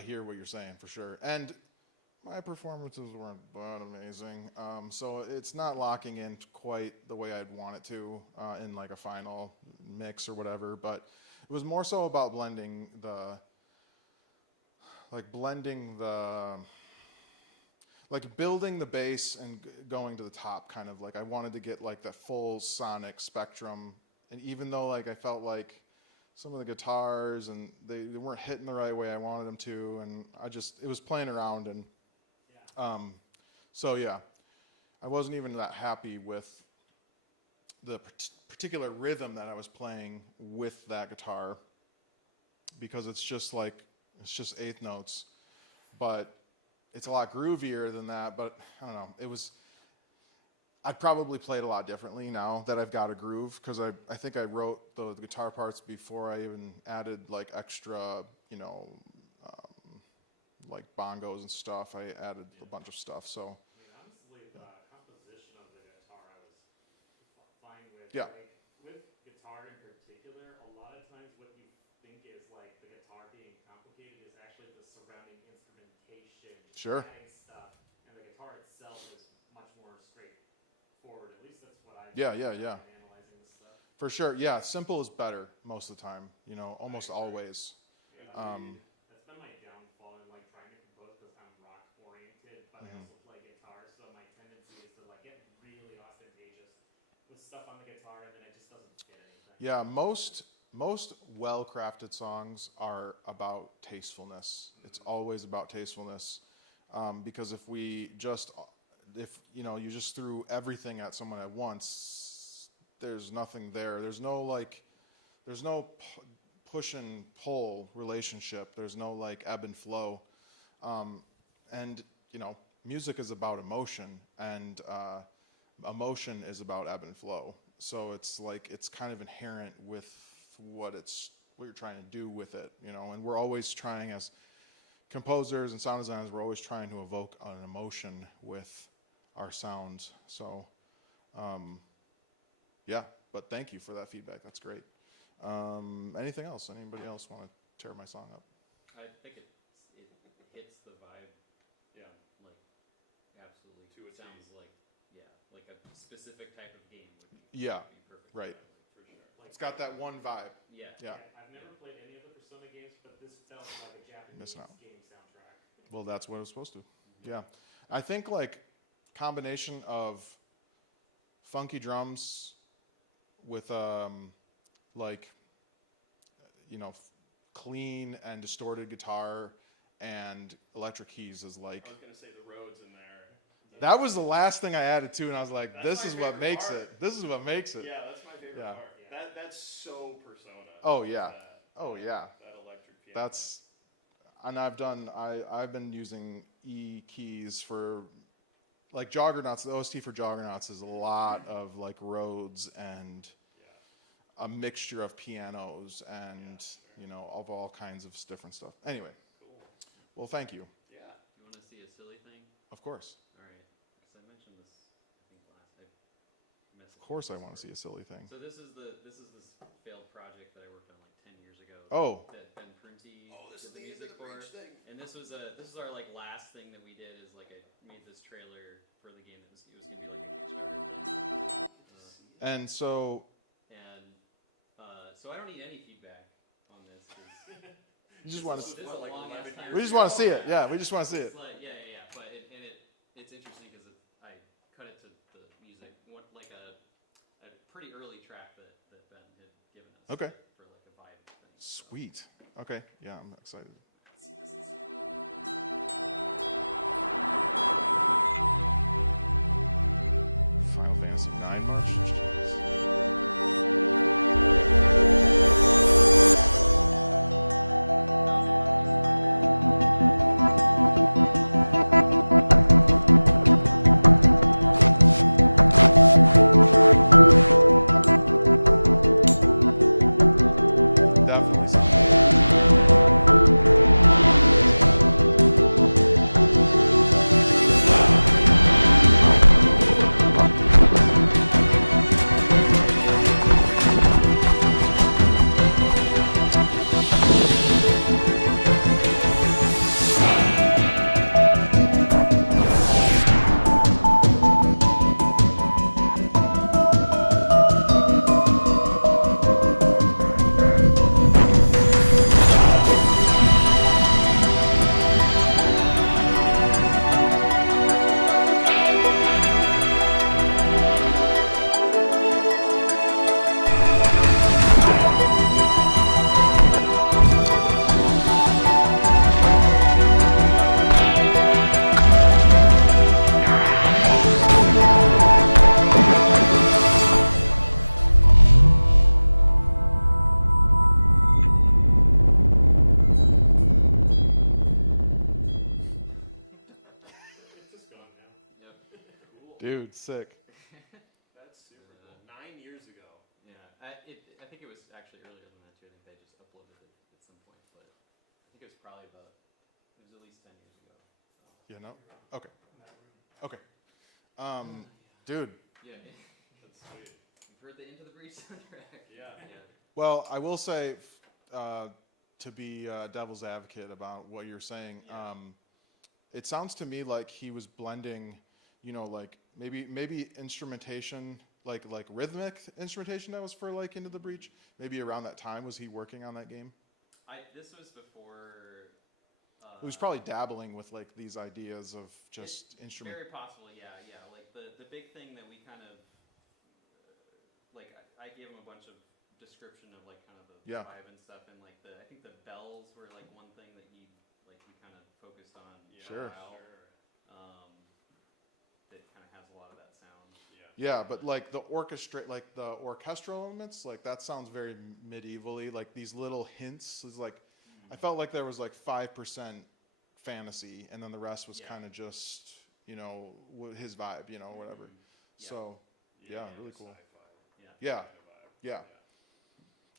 hear what you're saying for sure. And my performances weren't that amazing, so it's not locking in quite the way I'd want it to in like a final mix or whatever. But it was more so about blending the like building the bass and going to the top, kind of like I wanted to get like the full sonic spectrum. And even though like I felt like some of the guitars and they weren't hitting the right way I wanted them to, and it was playing around, and so yeah, I wasn't even that happy with the particular rhythm that I was playing with that guitar, because it's just eighth notes, but it's a lot groovier than that. But I don't know, I'd probably play it a lot differently now that I've got a groove, because I think I wrote the guitar parts before I even added like extra, like bongos and stuff. I added a bunch of stuff, so. I mean, honestly, the composition of the guitar I was fine with. Yeah. Like, with guitar in particular, a lot of times what you think is like the guitar being complicated is actually the surrounding instrumentation, Sure. adding stuff, and the guitar itself is much more straightforward. At least that's what I Yeah. in analyzing this stuff. For sure, yeah, simple is better most of the time, almost always. That's been my downfall in like trying to compose, because I'm rock oriented, but I also play guitar, so my tendency is to like get really ostentatious with stuff on the guitar, and then it just doesn't fit anything. Yeah, most well-crafted songs are about tastefulness. It's always about tastefulness, because if you just threw everything at someone at once, there's nothing there. There's no push and pull relationship. There's no like ebb and flow, and music is about emotion, and emotion is about ebb and flow. So it's kind of inherent with what you're trying to do with it, and we're always trying, as composers and sound designers, we're always trying to evoke an emotion with our sounds. So yeah, but thank you for that feedback. That's great. Anything else? Anybody else want to tear my song up? I think it hits the vibe. Yeah. Like, absolutely. To a T. Sounds like, like a specific type of game would be, Yeah, would be perfect. right. For sure. It's got that one vibe. Yeah. Yeah. I've never played any of the Persona games, but this felt like a Japanese Missing out. game soundtrack. Well, that's what it was supposed to. Yeah. I think like combination of funky drums with clean and distorted guitar and electric keys is like, I was gonna say the Rhodes in there. that was the last thing I added to, and I was like, That's this my is what favorite makes part. it. This is what makes it. Yeah, that's my favorite Yeah. part. That's so Persona. Oh yeah. That, Oh yeah. that electric piano. And I've been using E keys for like Joggernauts. The OST for Joggernauts is a lot of like Rhodes and Yeah. a mixture of pianos and of all kinds of different stuff. Anyway, Cool. well, thank you. Yeah. You want to see a silly thing? Of course, All right. Because I mentioned this, I think, last message. of course, I want to see a silly thing. So this is this failed project that I worked on like 10 years ago. Oh. That Ben Prunty did the music for. And this was our like last thing that we did, is like I made this trailer for the game that was And so, so I don't need any feedback on this. 'Cause you just want this to. is a long ass time. We just want to see it. Yeah, we just want to see it. It's like, yeah. But it's interesting because I cut it to the music, like a pretty early track that Ben had given us. Okay. For like a vibe thing. Sweet. Okay. Yeah, I'm excited. Final Fantasy IX March. That Dude, sick. That's super cool. 9 years ago. Yeah, I think it was actually earlier than that too. I think they just uploaded it at some point, but I think it was probably it was at least 10 years ago. You know? Okay. Okay. Dude. Yeah, That's sweet. you've heard the Into the Breach soundtrack. Yeah. Well, I will say, to be devil's advocate about what you're saying, it sounds to me like he was blending, you know, like maybe instrumentation, like rhythmic instrumentation that was for like Into the Breach. Maybe around that time was he working on that game? This was before. He was probably dabbling with like these ideas of just instrument. Very possible, yeah. Like the big thing that we kind of like, I gave him a bunch of description of like kind of the Yeah. vibe and stuff, and like I think the bells were like one thing that he kind of focused on. Sure. a while. That kind of has a lot of that sound. Yeah, but like the orchestral elements, like that sounds very medievally. Like these little hints is like, I felt like there was like 5% fantasy, and then the rest was kind of just, you know, his vibe, you know, whatever. Yeah. So, yeah, really cool. Sci-fi Yeah, kind of vibe. yeah.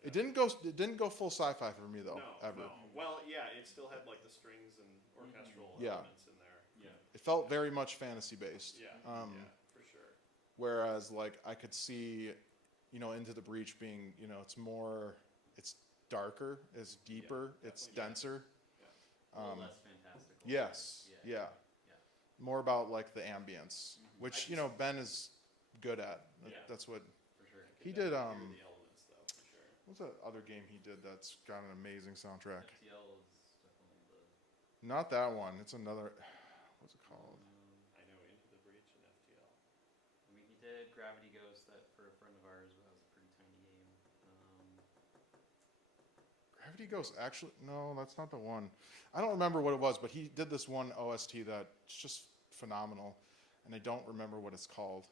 It didn't go full sci-fi for me though, ever. No. Well, yeah, it still had like the strings and orchestral Yeah. elements in there. Yeah. It felt very much fantasy based. Yeah. For sure. Whereas like I could see, you know, Into the Breach being, you know, it's darker, it's deeper, it's denser. A little less fantastical. Yes, yeah. Yeah. More about like the ambience, which, you know, Ben is good at. Yeah. That's what For sure. he did. The elements though, for sure. What's that other game he did that's got an amazing soundtrack? FTL is definitely Not that one. It's another. What's it called? I know Into the Breach and FTL. he did Gravity Ghost that for a friend of ours. That was a pretty tiny game. Gravity Ghost. Actually, no, that's not the one. I don't remember what it was, but he did this one OST that's just phenomenal, and I don't remember what it's called.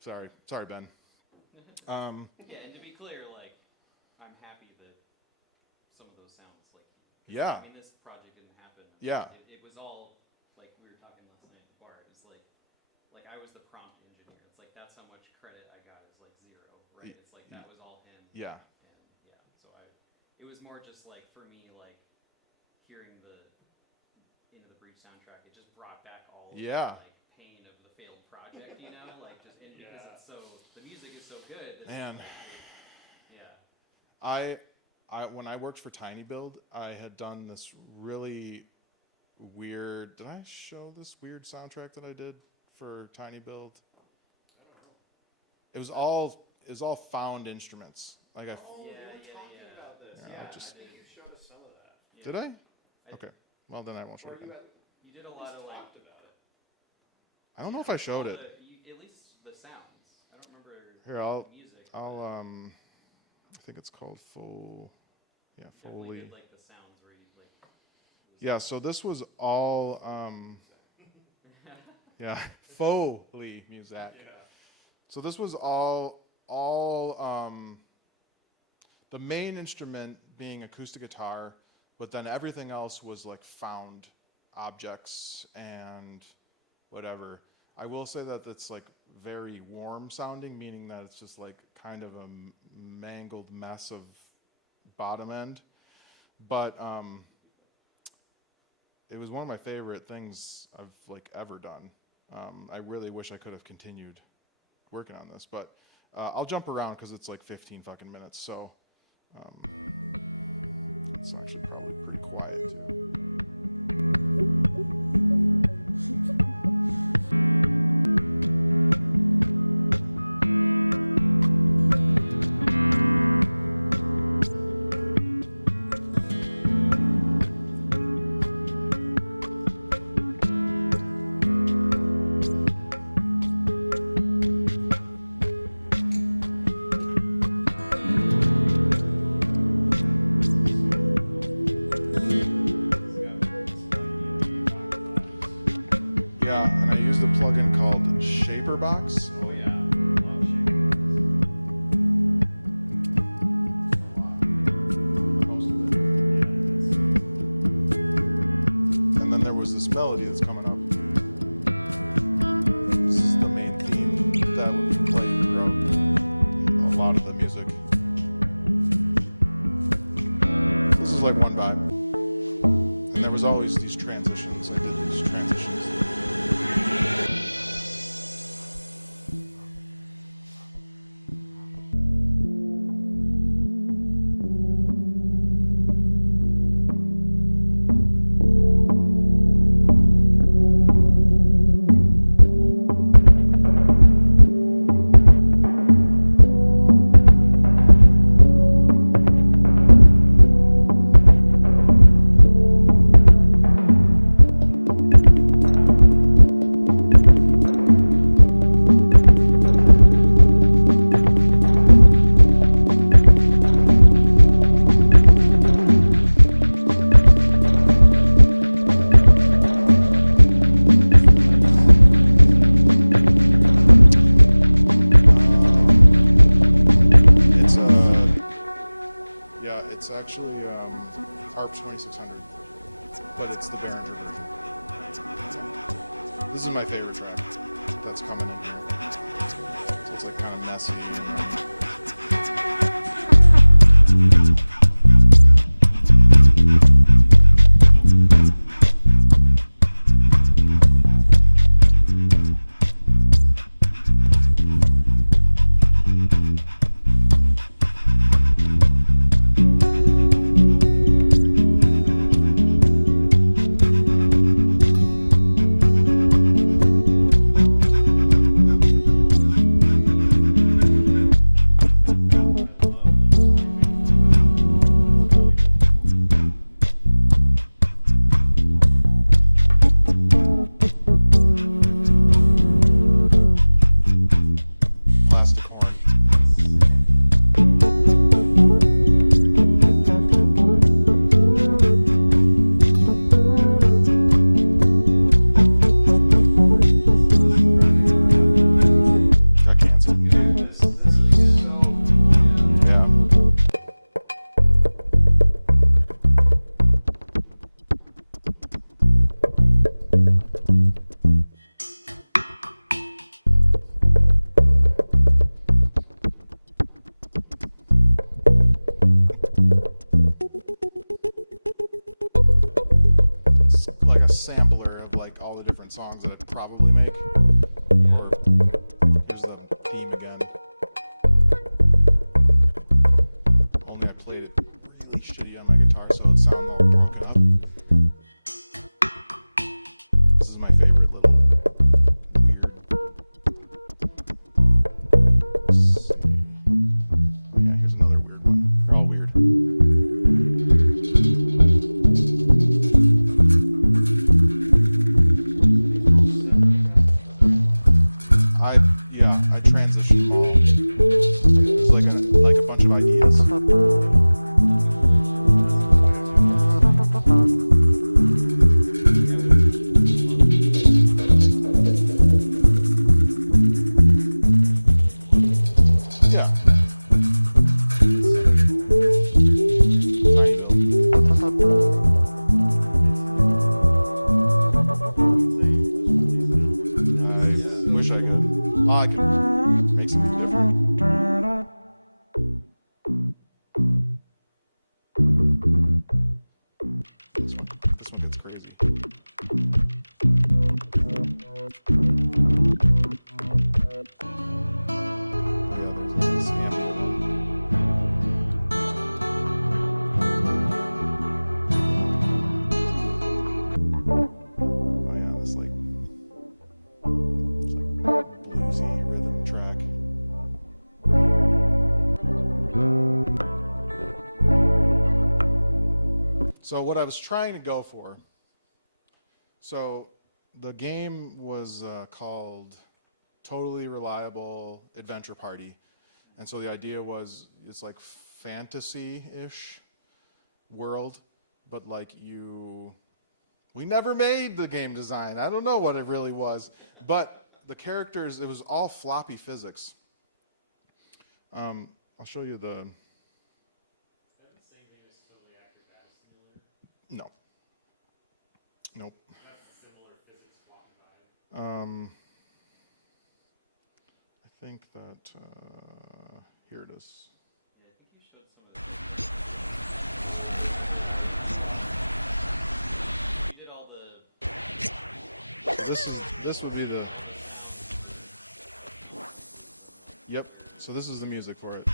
Sorry, Ben. Yeah, and to be clear, like, I'm happy that some of those sounds, like, Yeah. I mean, this project didn't happen. Yeah. It was all, like, we were talking last night at the bar, it's like I was the prompt engineer. It's like, that's how much credit I got is, like, 0, right? It's like, that was all him. Yeah. And, yeah, so it was more just, like, for me, like, hearing the Into the Breach soundtrack, it just brought back all of the, like, pain of the failed project, you know? Like, just, and because it's so, the music is so good. It's Man. yeah. When I worked for Tiny Build, I had done this really weird. Did I show this weird soundtrack that I did for Tiny Build? It was all found instruments. Like Yeah. About this. Yeah, Yeah, I just- you showed us some of that. Yeah. Did I? Okay. Well, then I won't show it again. You did a lot of, like, Talked about it. I don't know if I showed it. At least the sounds. I don't remember Here, the music. I think it's called Foley. Definitely did, like, the sounds where you, like, Yeah, so this was all, Foley music. Yeah. So this was all the main instrument being acoustic guitar, but then everything else was like found objects and whatever. I will say that it's like very warm sounding, meaning that it's just like kind of a mangled mess of bottom end. But it was one of my favorite things I've like ever done. I really wish I could have continued working on this, but I'll jump around because it's like 15 fucking minutes, so it's actually probably pretty quiet. Yeah, and I used a plugin called Shaperbox. Oh yeah. Love And then there was this melody that's coming up. used these transitions. I did these transitions. It's actually ARP 2600, but it's the Behringer version. This is my favorite track that's coming in here. So it's like kind of messy. Sampler of like all the different songs that I'd probably make. Or here's the theme again. Only I played it really shitty on my guitar, so it sounds all broken up. This is my favorite little weird. Yeah, here's another weird one. They're all weird. I transitioned all. It's like a bunch of ideas. Yeah. I wish I could. I can make something different. This one gets crazy. Oh yeah, this like bluesy rhythm track. So what I was trying to go for, so the game was called Totally Reliable Adventure Party. And so the idea was it's like fantasy-ish world, but like we never made the game design. I don't know what it really was, but the characters, it was all floppy physics. I'll show you the... Is that the same thing as Totally Accurate Battle Simulator? No. Nope. That's similar physics floppy vibe. I think that, here it is. Yeah, I think you showed some of that. You did this would be the. Yep. So this is the music for it.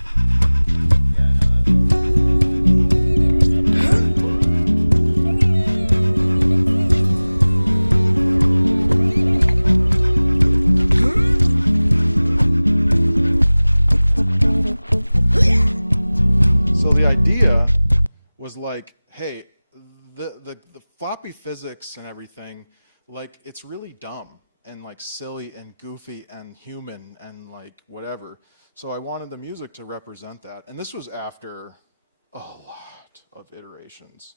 So the idea was like, hey, the floppy physics and everything, like it's really dumb and like silly and goofy and human and like whatever. So I wanted the music to represent that. And this was after a lot of iterations.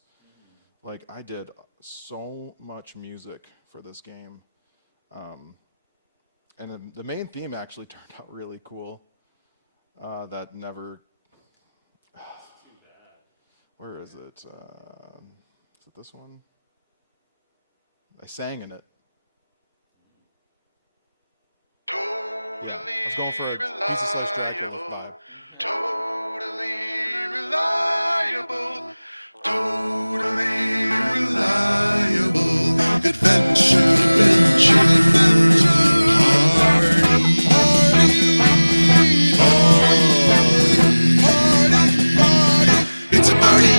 Like I did so much music for this game. And the main theme actually turned out really cool. That never. Where is it? Is it this one? I sang in it. Yeah, I was going for a Pizza Slice Dracula vibe. Totally reliable, totally reliable. Adventure, party. It's a party.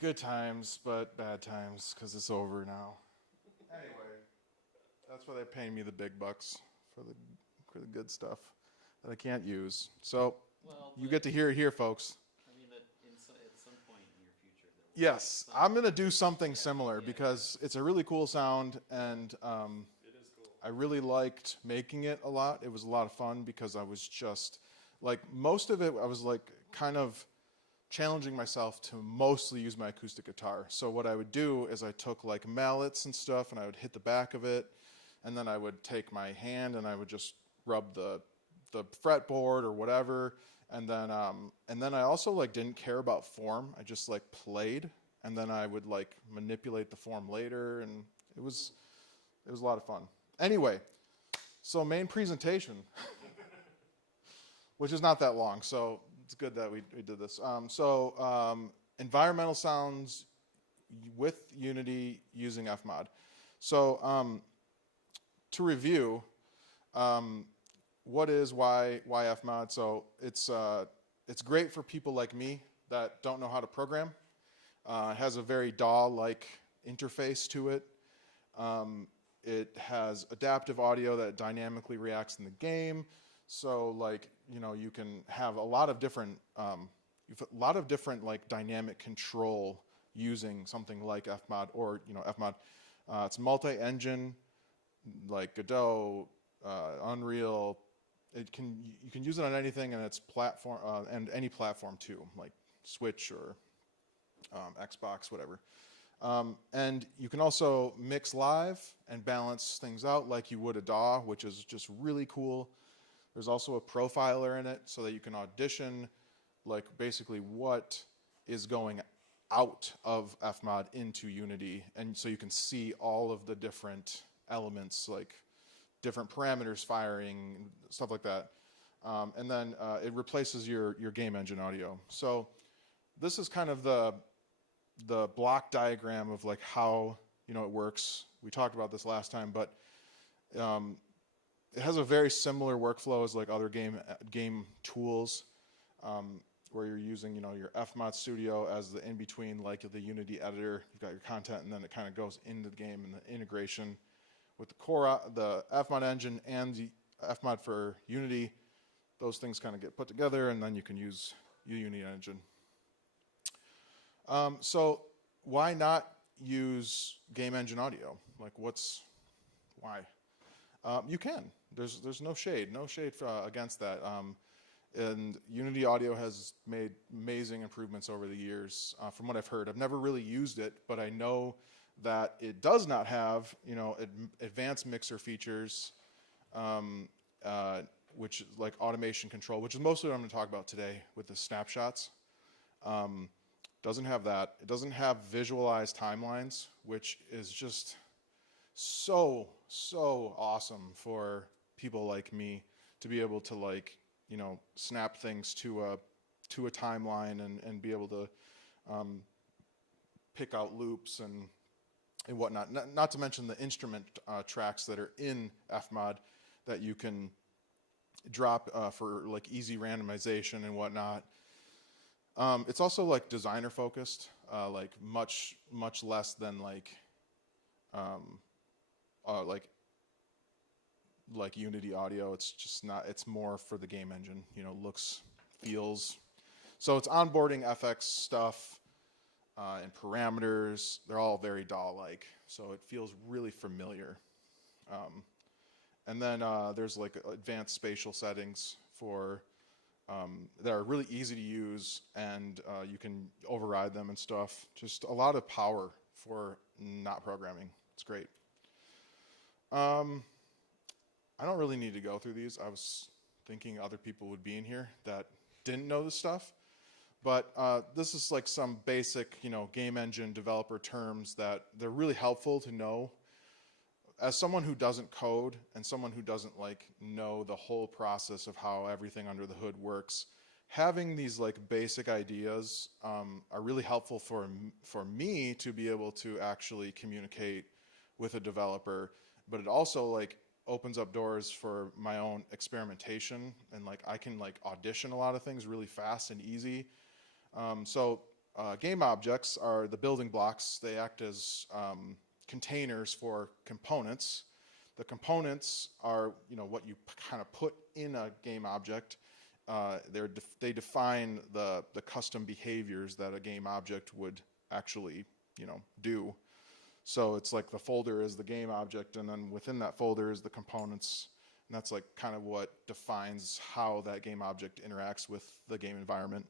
Good times, but bad times, because it's over now. Anyway, that's why they're paying me the big bucks for the good stuff that I can't use. So you get to hear it here, folks. I mean, that at some point in your future. Yes, I'm going to do something similar because it's a really cool sound, and I really liked making it a lot. It was a lot of fun because I was just, like, most of it, I was, like, kind of challenging myself to mostly use my acoustic guitar. So what I would do is I took like mallets and stuff and I would hit the back of it, and then I would take my hand and I would just rub the fretboard or whatever, and then I also like didn't care about form. I just like played, and then I would like manipulate the form later, and it was a lot of fun. Anyway, so main presentation, which is not that long, so it's good that we did this. Environmental sounds with Unity using Fmod. So to review, what is why Fmod? So it's great for people like me that don't know how to program. It has a very DAW-like interface to it. It has adaptive audio that dynamically reacts in the game. So like, you know, you can have a lot of different like dynamic control using something like Fmod or, you know, Fmod. It's multi-engine, like Godot, Unreal. You can use it on anything, and it's platform and any platform too, like Switch or Xbox, whatever. And you can also mix live and balance things out like you would a DAW, which is just really cool. There's also a profiler in it so that you can audition like basically what is going out of Fmod into Unity, and so you can see all of the different elements, like different parameters firing, stuff like that. And then it replaces your game engine audio. So this is kind of the block diagram of like how, you know, it works. We talked about this last time, but it has a very similar workflow as like other game tools, where you're using, you know, your Fmod Studio as the in-between, like the Unity editor. You've got your content, and then it kind of goes into the game, and the integration with the Fmod engine and the Fmod for Unity, those things kind of get put together, and then you can use your Unity engine. So why not use game engine audio? Like, why? You can. There's no shade against that. And Unity Audio has made amazing improvements over the years, from what I've heard. I've never really used it, but I know that it does not have, advanced mixer features, which is like automation control, which is mostly what I'm going to talk about today with the snapshots. Doesn't have that. It doesn't have visualized timelines, which is just so awesome for people like me to be able to snap things to a timeline and be able to pick out loops and whatnot. Not to mention the instrument tracks that are in FMod that you can drop for like easy randomization and whatnot. It's also like designer focused, like much less than like Unity Audio. It's just not. It's more for the game engine. Looks, feels. So it's onboarding FX stuff and parameters. They're all very DAW-like, so it feels really familiar. And then there's like advanced spatial settings for that are really easy to use, and you can override them and stuff. Just a lot of power for not programming. It's great. I don't really need to go through these. I was thinking other people would be in here that didn't know this stuff. But this is like some basic, game engine developer terms that they're really helpful to know. As someone who doesn't code and someone who doesn't know the whole process of how everything under the hood works, having these basic ideas are really helpful for me to be able to actually communicate with a developer. But it also opens up doors for my own experimentation, and I can audition a lot of things really fast and easy. So game objects are the building blocks. They act as containers for components. The components are what you kind of put in a game object. They define the custom behaviors that a game object would actually do. So it's like the folder is the game object, and then within that folder is the components, and that's kind of what defines how that game object interacts with the game environment.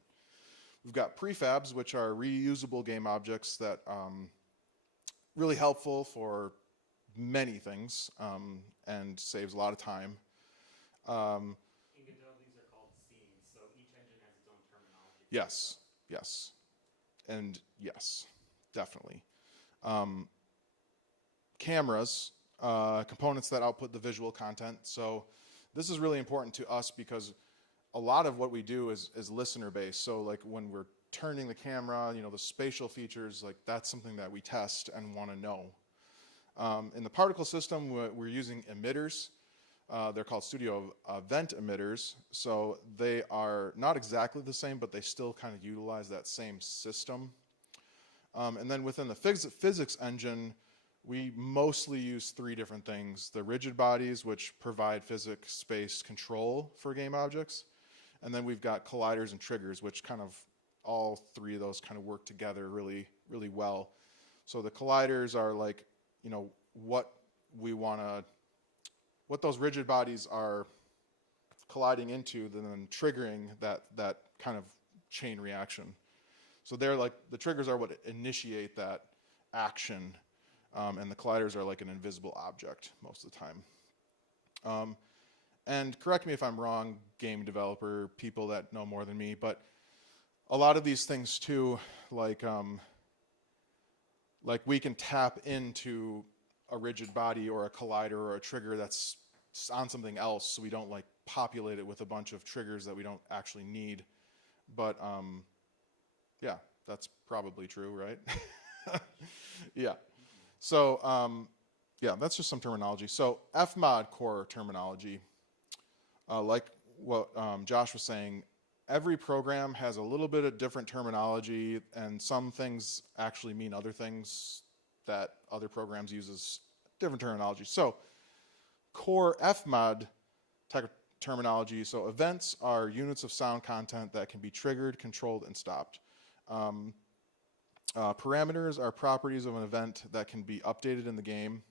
We've got prefabs, which are reusable game objects that really helpful for many things and saves a lot of time. In Godot, these are called scenes, so each engine has its own terminology. Yes, and yes, definitely. Cameras, components that output the visual content. So this is really important to us because a lot of what we do is listener based. So when we're turning the camera, the spatial features, that's something that we test and want to know. In the particle system, we're using emitters. They're called studio event emitters. So they are not exactly the same, but they still kind of utilize that same system. And then within the physics engine, we mostly use three different things. The rigid bodies, which provide physics space control for game objects. And then we've got colliders and triggers, which kind of all three of those kind of work together really, really well. So the colliders are what those rigid bodies are colliding into, then triggering that kind of chain reaction. So they're the triggers are what initiate that action, and the colliders are like an invisible object most of the time. And correct me if I'm wrong, game developer, people that know more than me, but a lot of these things too, we can tap into a rigid body or a collider or a trigger that's on something else, so we don't populate it with a bunch of triggers that we don't actually need. But yeah, that's probably true, right? Yeah. So yeah, that's just some terminology. So FMod core terminology, like what Josh was saying, every program has a little bit of different terminology, and some things actually mean other things that other programs use as different terminology. So core FMod type of terminology, so events are units of sound content that can be triggered, controlled, and stopped. Parameters are properties of an event that can be updated in the game.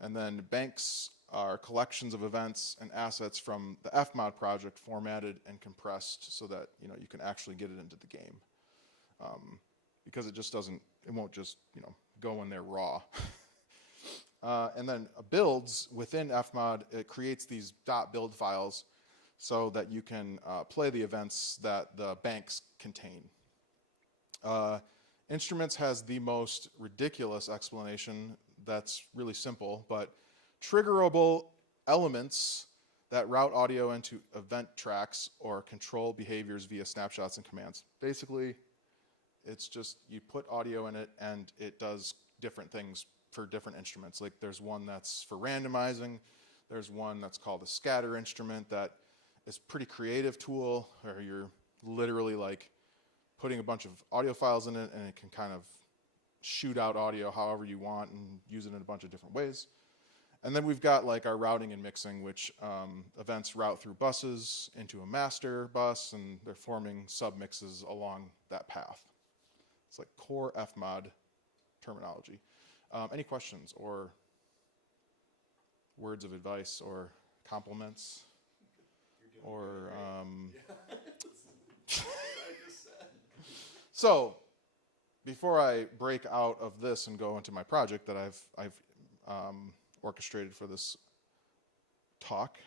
And then banks are collections of events and assets from the Fmod project formatted and compressed so that you can actually get it into the game. Because it won't just go in there raw. And then builds within Fmod, it creates these .build files so that you can play the events that the banks contain. Instruments has the most ridiculous explanation that's really simple, but triggerable elements that route audio into event tracks or control behaviors via snapshots and commands. Basically, it's just you put audio in it and it does different things for different instruments. Like there's one that's for randomizing, there's one that's called a scatter instrument that is a pretty creative tool where you're literally like putting a bunch of audio files in it and it can kind of shoot out audio however you want and use it in a bunch of different ways. And then we've got like our routing and mixing, which events route through buses into a master bus, and they're forming submixes along that path. It's like core Fmod terminology. Any questions or words of advice or compliments? Or so before I break out of this and go into my project that I've orchestrated for this talk,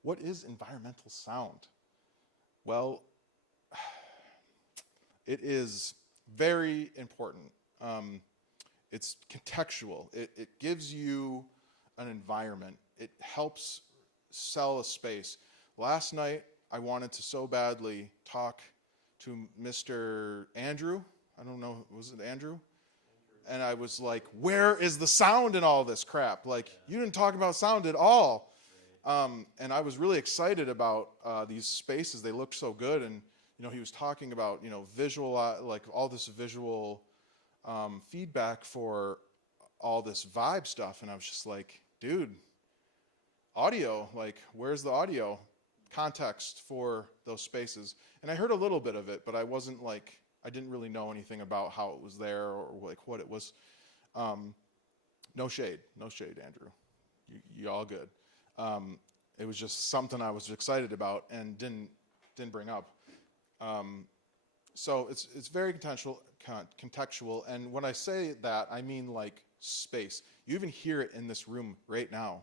what is environmental sound? Well, it is very important. It's contextual. It gives you an environment. It helps sell a space. Last night, I wanted to so badly talk to Mr. Andrew. I don't know, was it Andrew? And I was like, where is the sound in all this crap? Like, you didn't talk about sound at all. And I was really excited about these spaces. They looked so good. And, he was talking about, visual, like all this visual feedback for all this vibe stuff. And I was just like, dude, audio, like, where's the audio context for those spaces? And I heard a little bit of it, but I wasn't like, I didn't really know anything about how it was there or like what it was. No shade, Andrew. You all good. It was just something I was excited about and didn't bring up. So it's very contextual. And when I say that, I mean like space. You even hear it in this room right now.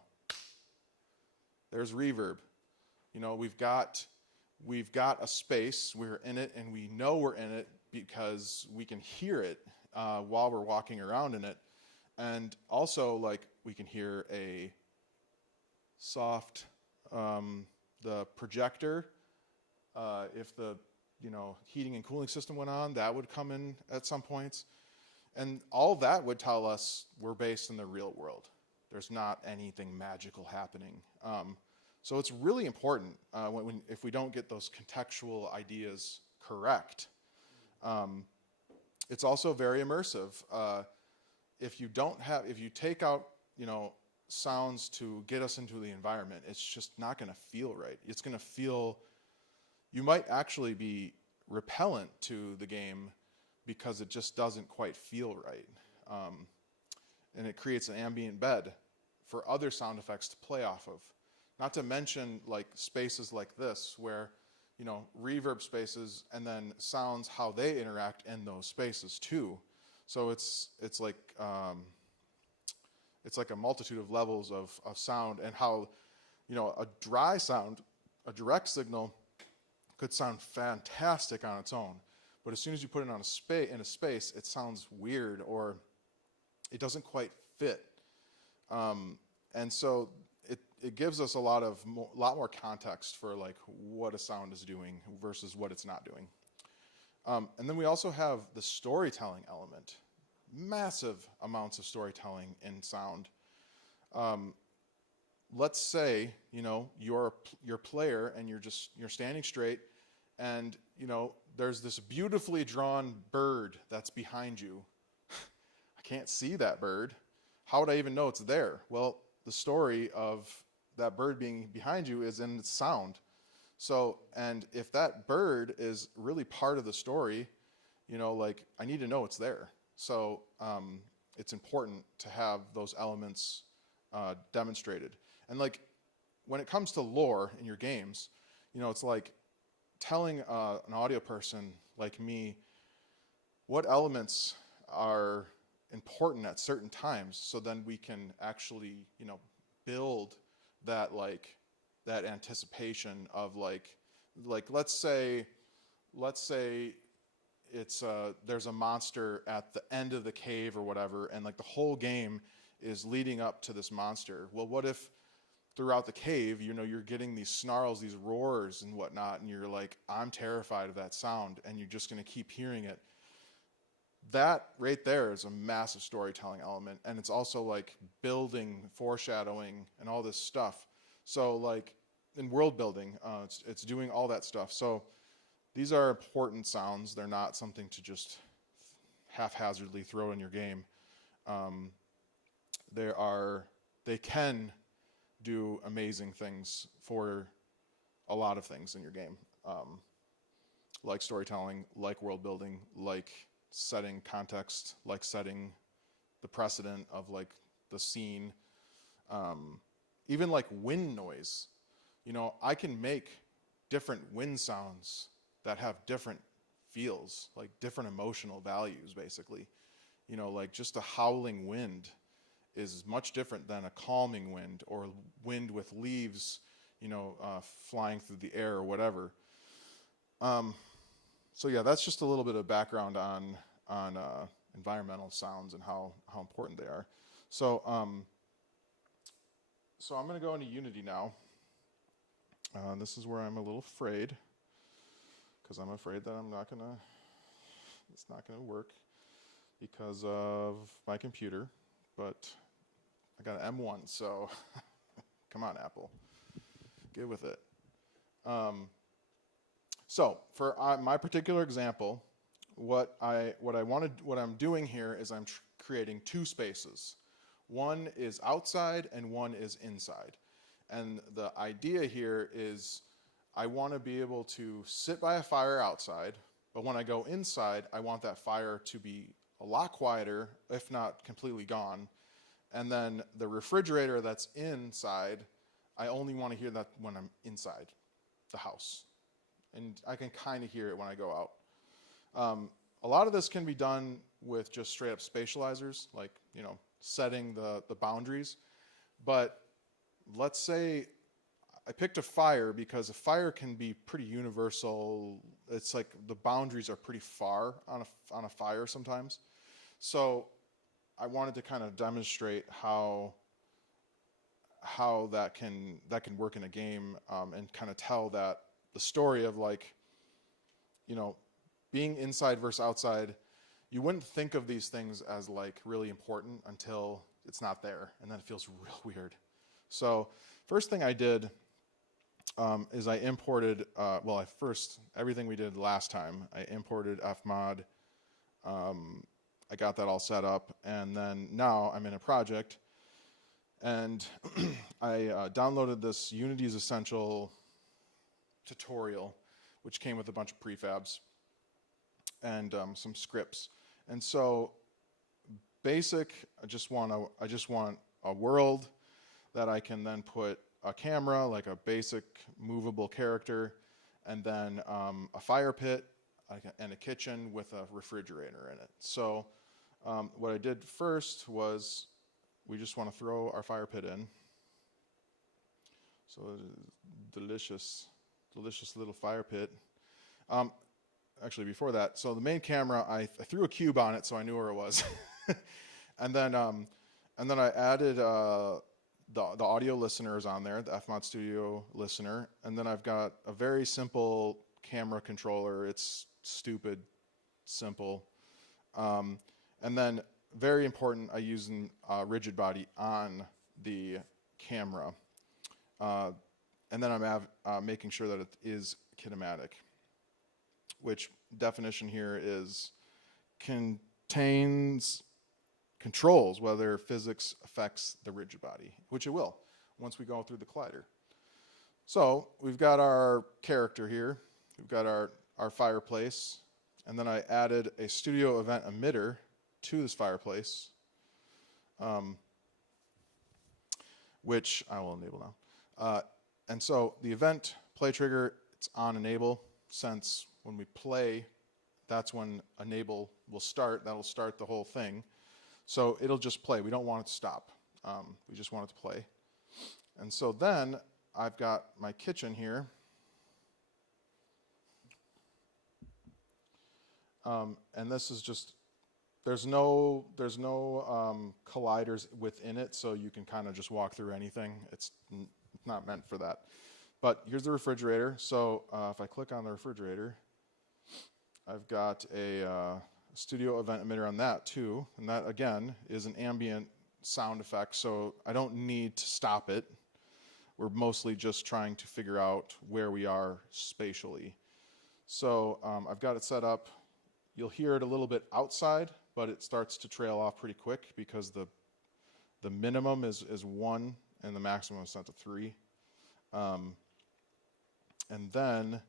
There's reverb. We've got a space. We're in it, and we know we're in it because we can hear it while we're walking around in it. And also, like, we can hear a soft, the projector, if the, heating and cooling system went on, that would come in at some points. And all that would tell us we're based in the real world. There's not anything magical happening. So it's really important if we don't get those contextual ideas correct. It's also very immersive. If you take out, sounds to get us into the environment, it's just not going to feel right. It's going to feel, you might actually be repellent to the game because it just doesn't quite feel right. And it creates an ambient bed for other sound effects to play off of. Not to mention like spaces like this where, reverb spaces and then sounds, how they interact in those spaces too. So it's like a multitude of levels of sound, and how, a dry sound, a direct signal could sound fantastic on its own. But as soon as you put it on in a space, it sounds weird or it doesn't quite fit. And so it gives us a lot more context for like what a sound is doing versus what it's not doing. And then we also have the storytelling element. Massive amounts of storytelling in sound. Let's say, you're a player and you're standing straight, and there's this beautifully drawn bird that's behind you. I can't see that bird. How would I even know it's there? Well, the story of that bird being behind you is in its sound. So, and if that bird is really part of the story, You know, like I need to know it's there. So it's important to have those elements demonstrated. And like when it comes to lore in your games, you know, it's like telling an audio person like me what elements are important at certain times, so then we can actually, you know, build that like that anticipation of like let's say it's there's a monster at the end of the cave or whatever, and like the whole game is leading up to this monster. Well, what if throughout the cave, you know, you're getting these snarls, these roars and whatnot, and you're like, I'm terrified of that sound, and you're just going to keep hearing it. That right there is a massive storytelling element, and it's also like building, foreshadowing, and all this stuff. So like in world building, it's doing all that stuff. So these are important sounds. They're not something to just haphazardly throw in your game. They can do amazing things for a lot of things in your game, like storytelling, like world building, like setting context, like setting the precedent of like the scene, even like wind noise. You know, I can make different wind sounds that have different feels, like different emotional values, basically. You know, like just a howling wind is much different than a calming wind or wind with leaves, you know, flying through the air or whatever. So yeah, that's just a little bit of background on environmental sounds and how important they are. So so I'm going to go into Unity now. This is where I'm a little afraid, because I'm afraid that it's not gonna work because of my computer, but I got an M1, so come on, Apple, get with it. So for my particular example, what I'm doing here is I'm creating two spaces. One is outside and one is inside. And the idea here is I want to be able to sit by a fire outside, but when I go inside, I want that fire to be a lot quieter, if not completely gone. And then the refrigerator that's inside, I only want to hear that when I'm inside the house. And I can kind of hear it when I go out. A lot of this can be done with just straight up spatializers, like, you know, setting the boundaries. But let's say I picked a fire because a fire can be pretty universal. It's like the boundaries are pretty far on a fire sometimes. So I wanted to kind of demonstrate how that can work in a game, and kind of tell that the story of, like, you know, being inside versus outside. You wouldn't think of these things as like really important until it's not there, and then it feels real weird. So first thing I did is I imported, everything we did last time, I imported fmod. I got that all set up, and then now I'm in a project, and I downloaded this Unity's Essential tutorial, which came with a bunch of prefabs and some scripts. And so basic, I just want a world that I can then put a camera, like a basic movable character, and then a fire pit and a kitchen with a refrigerator in it. So what I did first was we just want to throw our fire pit in. So delicious little fire pit. Actually, before that, so the main camera, I threw a cube on it so I knew where it was, and then I added the audio listeners on there, the fmod Studio listener, and then I've got a very simple camera controller. It's stupid simple, and then very important, I use a rigid body on the camera, and then I'm making sure that it is kinematic, which definition here is contains controls whether physics affects the rigid body, which it will once we go through the collider. So we've got our character here, we've got our fireplace, And then I added a studio event emitter to this fireplace, which I will enable now. And so the event play trigger, it's on enable, since when we play, that's when enable will start. That'll start the whole thing. So it'll just play. We don't want it to stop. We just want it to play. And so then I've got my kitchen here. And this is just, there's no colliders within it, so you can kind of just walk through anything. It's not meant for that. But here's the refrigerator. So if I click on the refrigerator, I've got a studio event emitter on that too. And that, again, is an ambient sound effect, so I don't need to stop it. We're mostly just trying to figure out where we are spatially. So I've got it set up. You'll hear it a little bit outside, but it starts to trail off pretty quick because the minimum is 1 and the maximum is set to 3. And then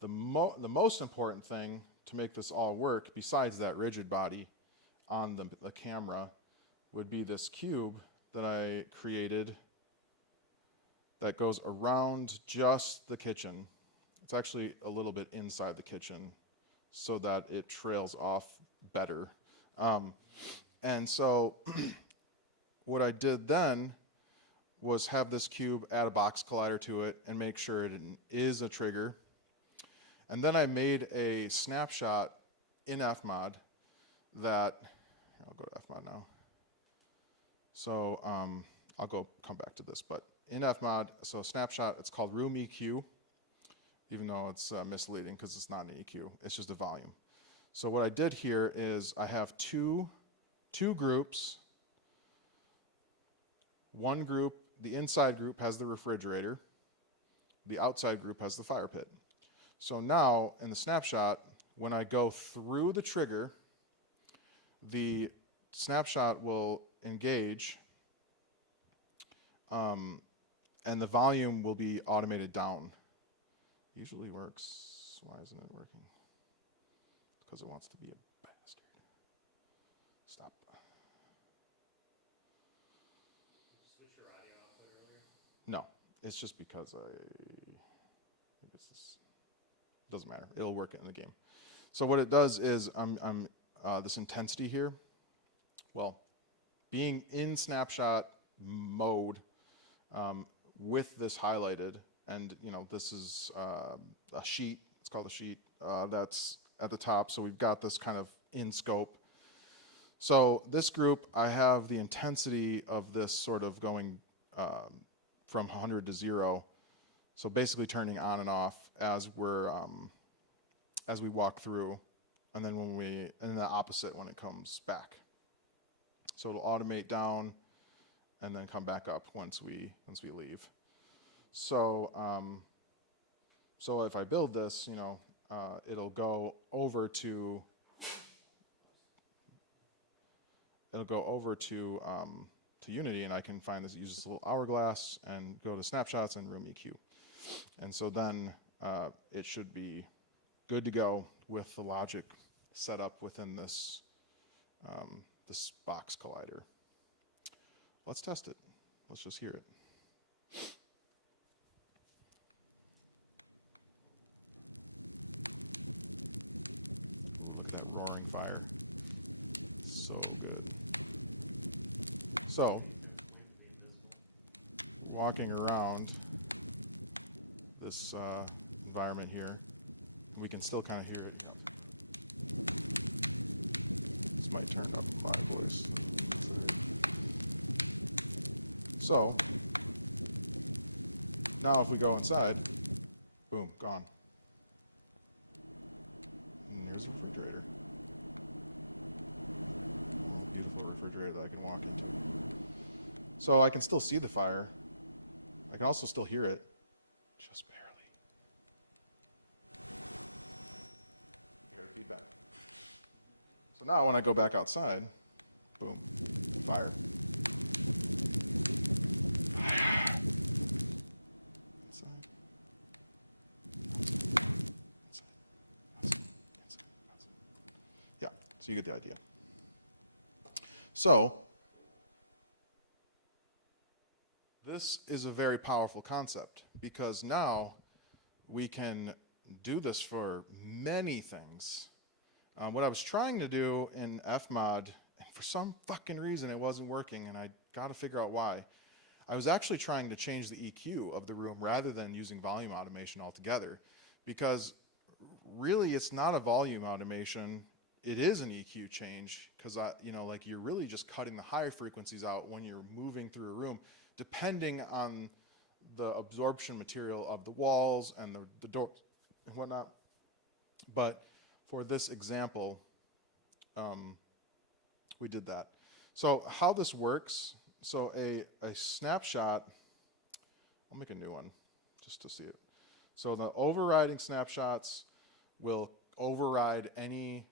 the most important thing to make this all work, besides that rigid body on the camera, would be this cube that I created that goes around just the kitchen. It's actually a little bit inside the kitchen so that it trails off better. And so what I did then was have this cube add a box collider to it and make sure it is a trigger. And then I made a snapshot in Fmod that, I'll go to Fmod now. So I'll come back to this, but in Fmod, so snapshot, it's called room EQ, even though it's misleading because it's not an EQ, it's just a volume. So what I did here is I have two groups. One group, the inside group has the refrigerator, the outside group has the fire pit. So now in the snapshot, when I go through the trigger, the snapshot will engage, and the volume will be automated down. Usually works. Why isn't it working? Because it wants to be a bastard. Stop. Switch your audio output earlier? No, it's just because I guess this doesn't matter. It'll work in the game. So what it does is I'm this intensity here. Well, being in snapshot mode with this highlighted, and this is a sheet. It's called a sheet. That's at the top. So we've got this kind of in scope. So this group, I have the intensity of this sort of going from 100 to 0. So basically turning on and off as we walk through, and then and the opposite when it comes back. So it'll automate down and then come back up once we leave. So so if I build this, it'll go over to Unity, and I can use this little hourglass and go to snapshots and room EQ. And so then it should be good to go with the logic set up within this this box collider. Let's test it. Let's just hear it. Look at that roaring fire. So good. So, walking around this environment here, we can still kind of hear it. This might turn up my voice. So, now if we go inside, boom, gone. And here's the refrigerator. Beautiful refrigerator that I can walk into. So I can still see the fire. I can also still hear it, just barely. Hear the feedback. So now when I go back outside, boom, fire. Inside. Inside. Inside. So you get the idea. So this is a very powerful concept because now we can do this for many things. What I was trying to do in Fmod, and for some fucking reason it wasn't working, and I got to figure out why. I was actually trying to change the EQ of the room rather than using volume automation altogether, because really it's not a volume automation. It is an EQ change, because like you're really just cutting the higher frequencies out when you're moving through a room, depending on the absorption material of the walls and the doors and whatnot. But for this example, we did that. So how this works, so a snapshot, I'll make a new one just to see it. So the overriding snapshots will override any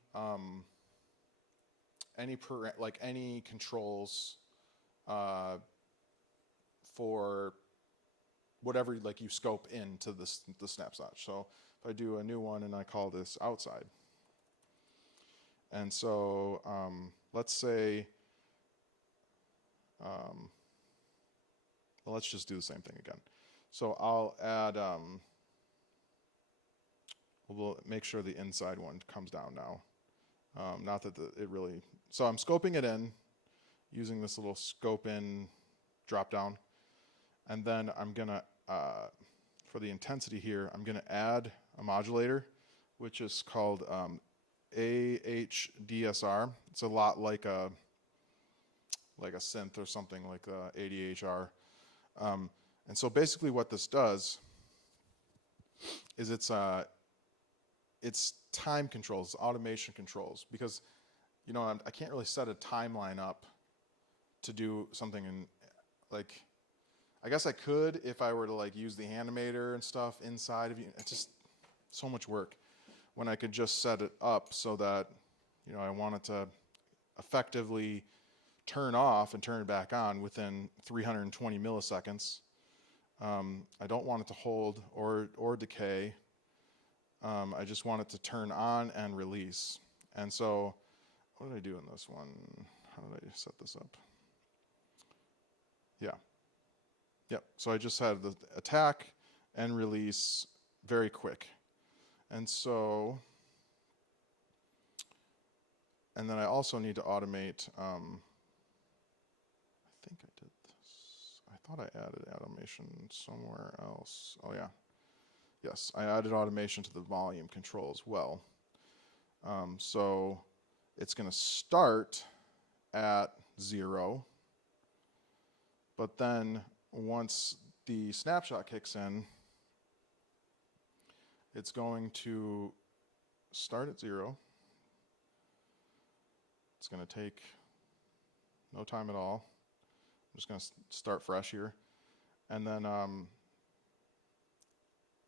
controls for whatever like you scope into the snapshot. So if I do a new one and I call this outside, and so let's say, well, let's just do the same thing again. So I'll add, we'll make sure the inside one comes down now. Not that it really, so I'm scoping it in using this little scope in drop down. And then I'm gonna, for the intensity here, I'm gonna add a modulator, which is called AHDSR. It's a lot like a synth or something like ADHR. And so basically what this does is it's time controls, automation controls, because I can't really set a timeline up to do something in like, I guess I could if I were to like use the animator and stuff inside of you. It's just so much work when I could just set it up so that I want it to effectively turn off and turn it back on within 320 milliseconds. I don't want it to hold or decay. I just want it to turn on and release. And so, what did I do in this one? How did I set this up? Yeah. Yep. So I just had the attack and release very quick. And so, and then I also need to automate, I think I did this. I thought I added automation somewhere else. Oh yeah. Yes, I added automation to the volume control as well. So it's going to start at 0, but then once the snapshot kicks in, it's going to start at 0. It's going to take no time at all. I'm just going to start fresh here. And then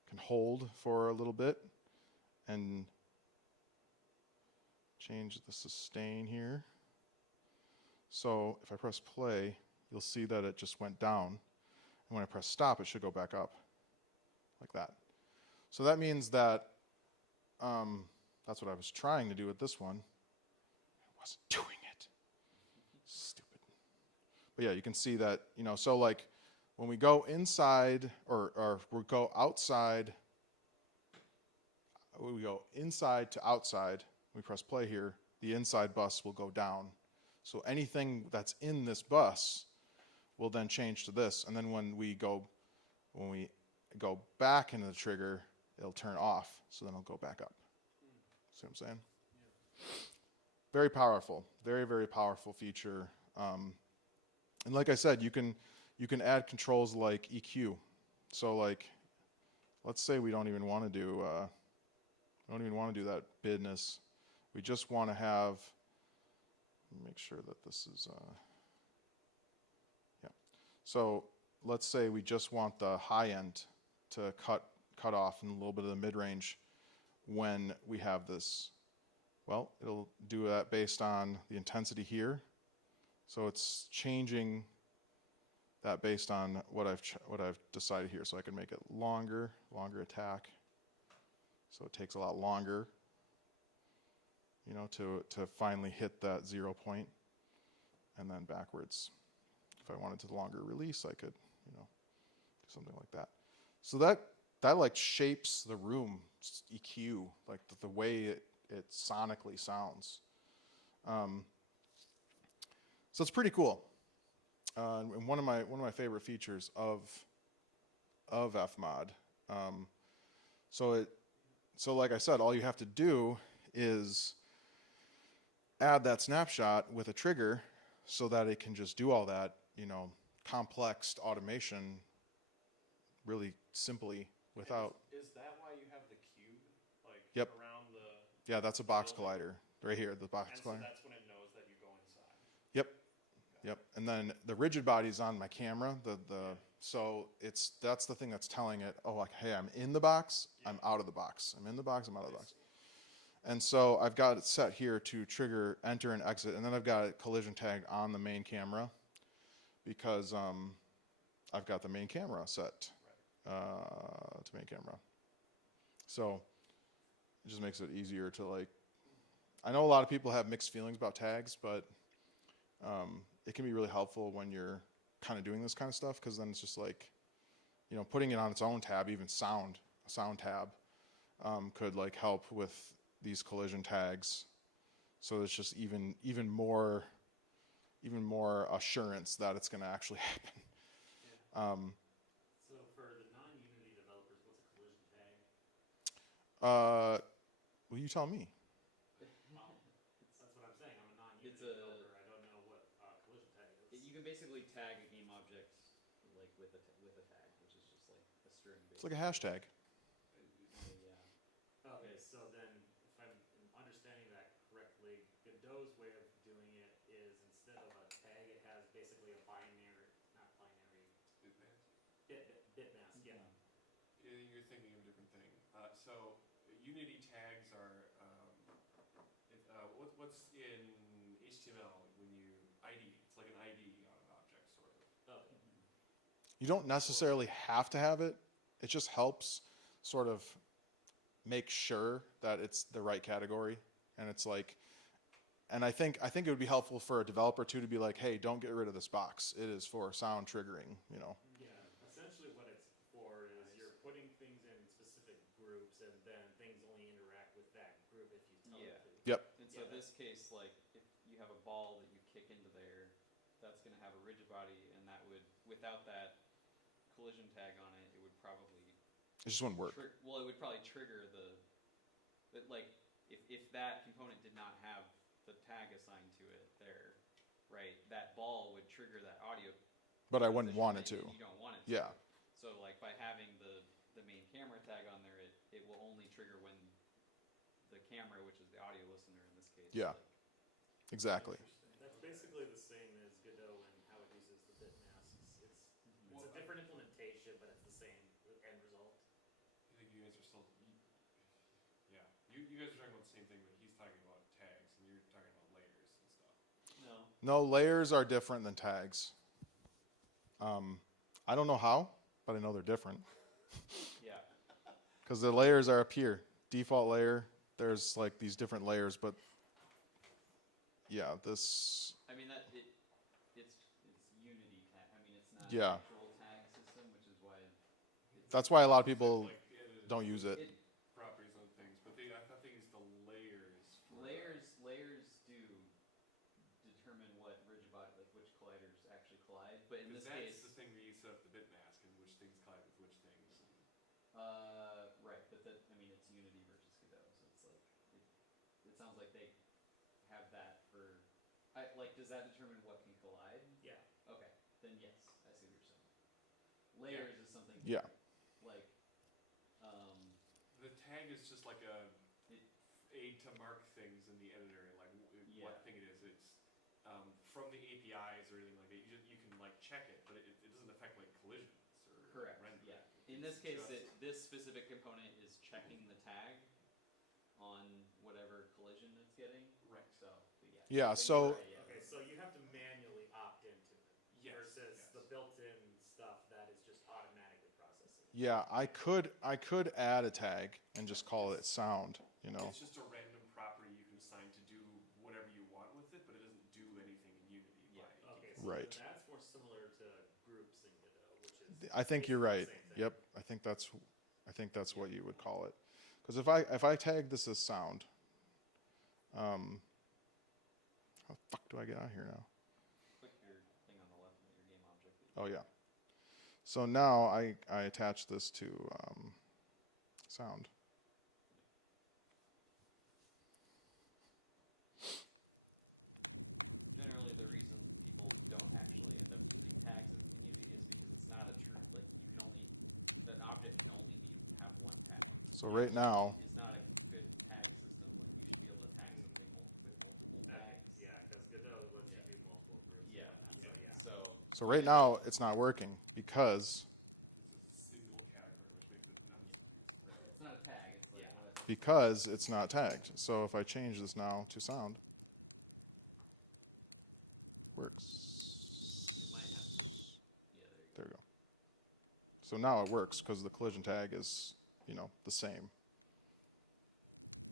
can hold for a little bit and change the sustain here. So if I press play, you'll see that it just went down. And when I press stop, it should go back up like that. So that means that that's what I was trying to do with this one. I wasn't doing it. Stupid. But yeah, you can see that, so like when we go inside or we go outside, we go inside to outside, we press play here, the inside bus will go down. So anything that's in this bus will then change to this. And then when we go back into the trigger, it'll turn off, so then it'll go back up. See what I'm saying? Yeah. Very powerful, very, very powerful feature. And like I said, you can add controls like EQ. So like, let's say we don't even want to do that business. We just want to have. Make sure that this is. Yeah. So let's say we just want the high end to cut off and a little bit of the mid range when we have this. Well, it'll do that based on the intensity here. So it's changing that based on what I've decided here. So I can make it longer attack. So it takes a lot longer. you know, to finally hit that 0 point, and then backwards. If I wanted to longer release, I could, you know, do something like that. So that like shapes the room EQ, like the way it sonically sounds. So it's pretty cool. And one of my favorite features of Fmod. So like I said, all you have to do is add that snapshot with a trigger so that it can just do all that, you know, complex automation really simply without. Is that why you have the cube, like Yep. around the? Yeah, that's a box collider right here, the box And so collider. that's when it knows that you go inside. Yep. Yep. And then the rigid body's on my camera. So that's the thing that's telling it, oh, like, hey, I'm in the box, I'm out of the box. I'm in the box, I'm out of the box. And so I've got it set here to trigger enter and exit, and then I've got a collision tag on the main camera because I've got the main camera set to main camera. So it just makes it easier to, like, I know a lot of people have mixed feelings about tags, but it can be really helpful when you're kind of doing this kind of stuff, because then it's just like, you know, putting it on its own tab, even a sound tab, could like help with these collision tags. So it's just even more assurance that it's going to actually happen. So for the non-Unity developers, what's a collision tag? Well, you tell me. That's what I'm saying. I'm a non-Unity It's a- developer. I don't know what collision tag is. You can basically tag a game object like with a tag, which is just like a string. It's like a hashtag. Yeah. Okay, so then if I'm understanding that correctly, Godot's way of doing it is instead of a tag, it has basically a not binary, bitmask, yeah. You're thinking of a different thing. So Unity tags are what's in HTML when you ID. It's like an ID on an object, sort of. Okay. You don't necessarily have to have it. It just helps sort of make sure that it's the right category. And it's like, and I think it would be helpful for a developer too to be like, hey, don't get rid of this box. It is for sound triggering, you know. Yeah, essentially what it's for is you're putting things in specific groups and then things only interact with that group if you tell Yeah. them to. Yep. And so this case, like, if you have a ball that you kick into there, that's going to have a rigid body, and that would, without that collision tag on it, it would probably. It just wouldn't work. Well, it would probably trigger like, if that component did not have the tag assigned to it there, right, that ball would trigger that audio. But I wouldn't want it thing, to. and you don't want it to. Yeah. So, like, by having the main camera tag on there, it will only trigger when the camera, which is the audio listener in this case. Yeah. Like, Exactly. That's basically the same as Godot and how it uses the bitmasks. It's a different implementation, but it's the same end result. I think you guys are still. Yeah. You guys are talking about the same thing, but he's talking about tags, and you're talking about layers and stuff. no. No, layers are different than tags. I don't know how, but I know they're different. Yeah. Because the layers are up here. Default layer, there's like these different layers, but yeah, this, I mean, it's Unity tag. I mean, it's not Yeah. an actual tag system, which is why. that's why a lot of people Like, don't use it. properties on things, but I thought they used the layers. Layers do determine what rigid body, like which colliders actually collide. But in this That's case, the thing where you set up the bitmask and which things collide with which things. right. But I mean, it's Unity versus Godot, so it's like it sounds like they have that for. Does that determine what can collide? Yeah. Okay, then yes, I see what you're saying. Layers is something. Yeah. Like, The tag is just like a it, aid to mark things in the editor, like Yeah. what thing it is. It's from the APIs or anything like that. You can like check it, but it doesn't affect like collisions or correct. rendering. Yeah. In this case, Just- this specific component is checking the tag on whatever collision it's getting. Right. So, but yeah. Yeah, But so- you're right, yeah. Okay, so you have to manually opt into it Yes, versus yes. the built-in stuff that is just automatically processing. Yeah, I could add a tag and just call it sound, you know. It's just a random property you can assign to want with it, but it doesn't do anything in Unity. Yeah. Okay, so Right. then that's more similar to groups in Godot, which is I think you're basically the right. same thing. Yep, I think that's what you would call it. Because if I tag this as sound, how the fuck do I get out here now? Click your thing on the left of your game object. Oh yeah. So now I attach this to sound. Generally, the reason people don't actually invest in tags in Unity is it's not a triplet. The object can only have one tag. So right now, It's not a good tag system. You need a tag system. Yeah, because Godot lets you do multiple groups. Yeah. Yeah. So so right now it's not working because Single category. it's not a tag. It's like it's not tagged. So if I change this now to sound, works. There we go. So now it works because the collision tag is, the same.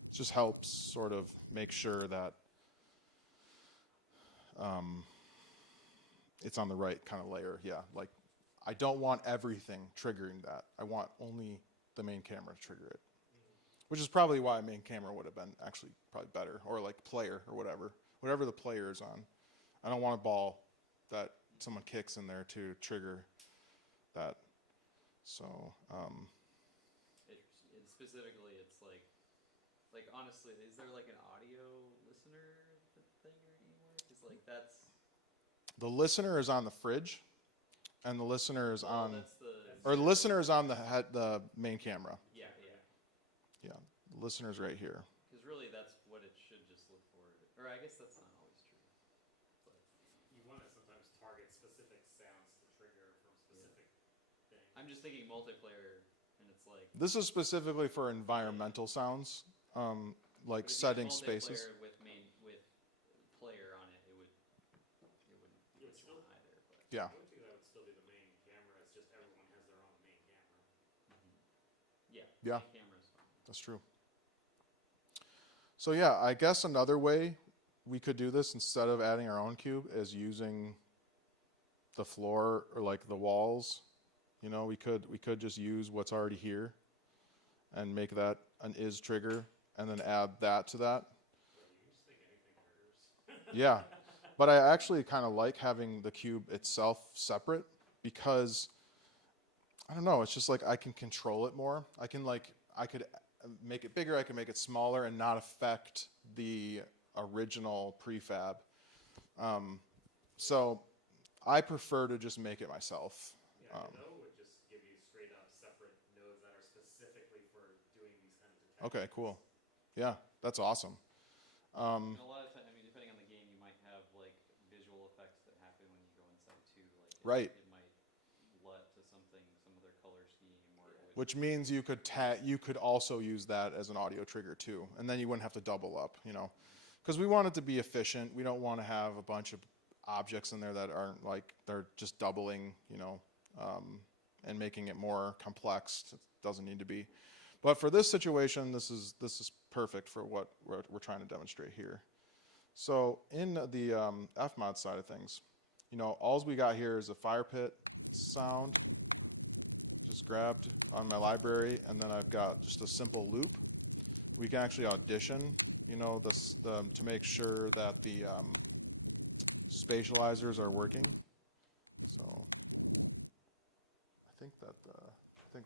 It just helps sort of make sure that it's on the right kind of layer. Yeah, like I don't want everything triggering that. I want only the main camera to trigger it. Which is probably why main camera would have been actually probably better, or like player or whatever the player is on. I don't want a ball that someone kicks in there to trigger that. So specifically, it's like honestly, is there like an audio listener thing or anywhere? Because like that's the listener is on the fridge, and the listener is on, that's the or the listener is on the main camera. yeah. Yeah, the listener's right here. Because really, that's what it should just look for. Or I guess that's not always true. But You want to sometimes target specific sounds to trigger from specific things. I'm just thinking multiplayer, and it's like This is specifically for environmental sounds, like if you setting had spaces. multiplayer with player on it, it would It's still, either. But Yeah, I would think that would still be the main camera. It's just everyone has their own main camera. yeah, Yeah. main camera's fine. that's true. So yeah, I guess another way we could do this instead of adding our own cube is using the floor or like the walls. We could just use what's already here and make that an is trigger and then add that to that. You just think anything triggers. Yeah, but I actually kind of like having the cube itself separate because I don't know, it's just like I can control it more. I could make it bigger, I can make it smaller and not affect the original prefab. So I prefer to just make it myself. Yeah, Godot would just give you straight up separate nodes that are specifically for doing these kinds of tasks. Okay, cool. Yeah, that's awesome. And a lot of times, I mean, depending on the game, you might have like visual effects that happen when you go inside too. Like Right. it might LUT to something, some other color scheme, or it would, Which means you could also use that as an audio trigger too, and then you wouldn't have to double up, because we want it to be efficient. We don't want to have a bunch of objects in there that aren't like they're just doubling, and making it more complex. It doesn't need to be. But for this situation, this is perfect for what we're trying to demonstrate here. So in the Fmod side of things, all we got here is a fire pit sound, just grabbed on my library, and then I've got just a simple loop. We can actually audition, to make sure that the spatializers are working. So I think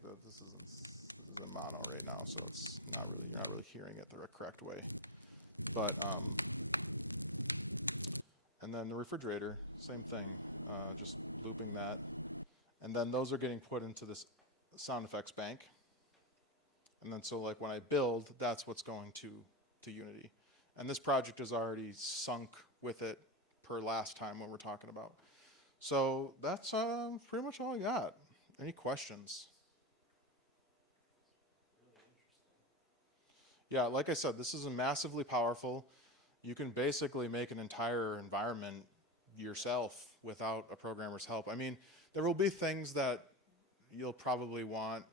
that this is in mono right now, so it's you're not really hearing it the correct way. But and then the refrigerator, same thing, just looping that, and then those are getting put into this sound effects bank. And then so like when I build, that's what's going to Unity. And this project is already sunk with it per last time when we're talking about. So that's pretty much all I got. Any questions? Yeah, like I said, this is massively powerful. You can basically make an entire environment yourself without a programmer's help. I mean, there will be things that you'll probably want,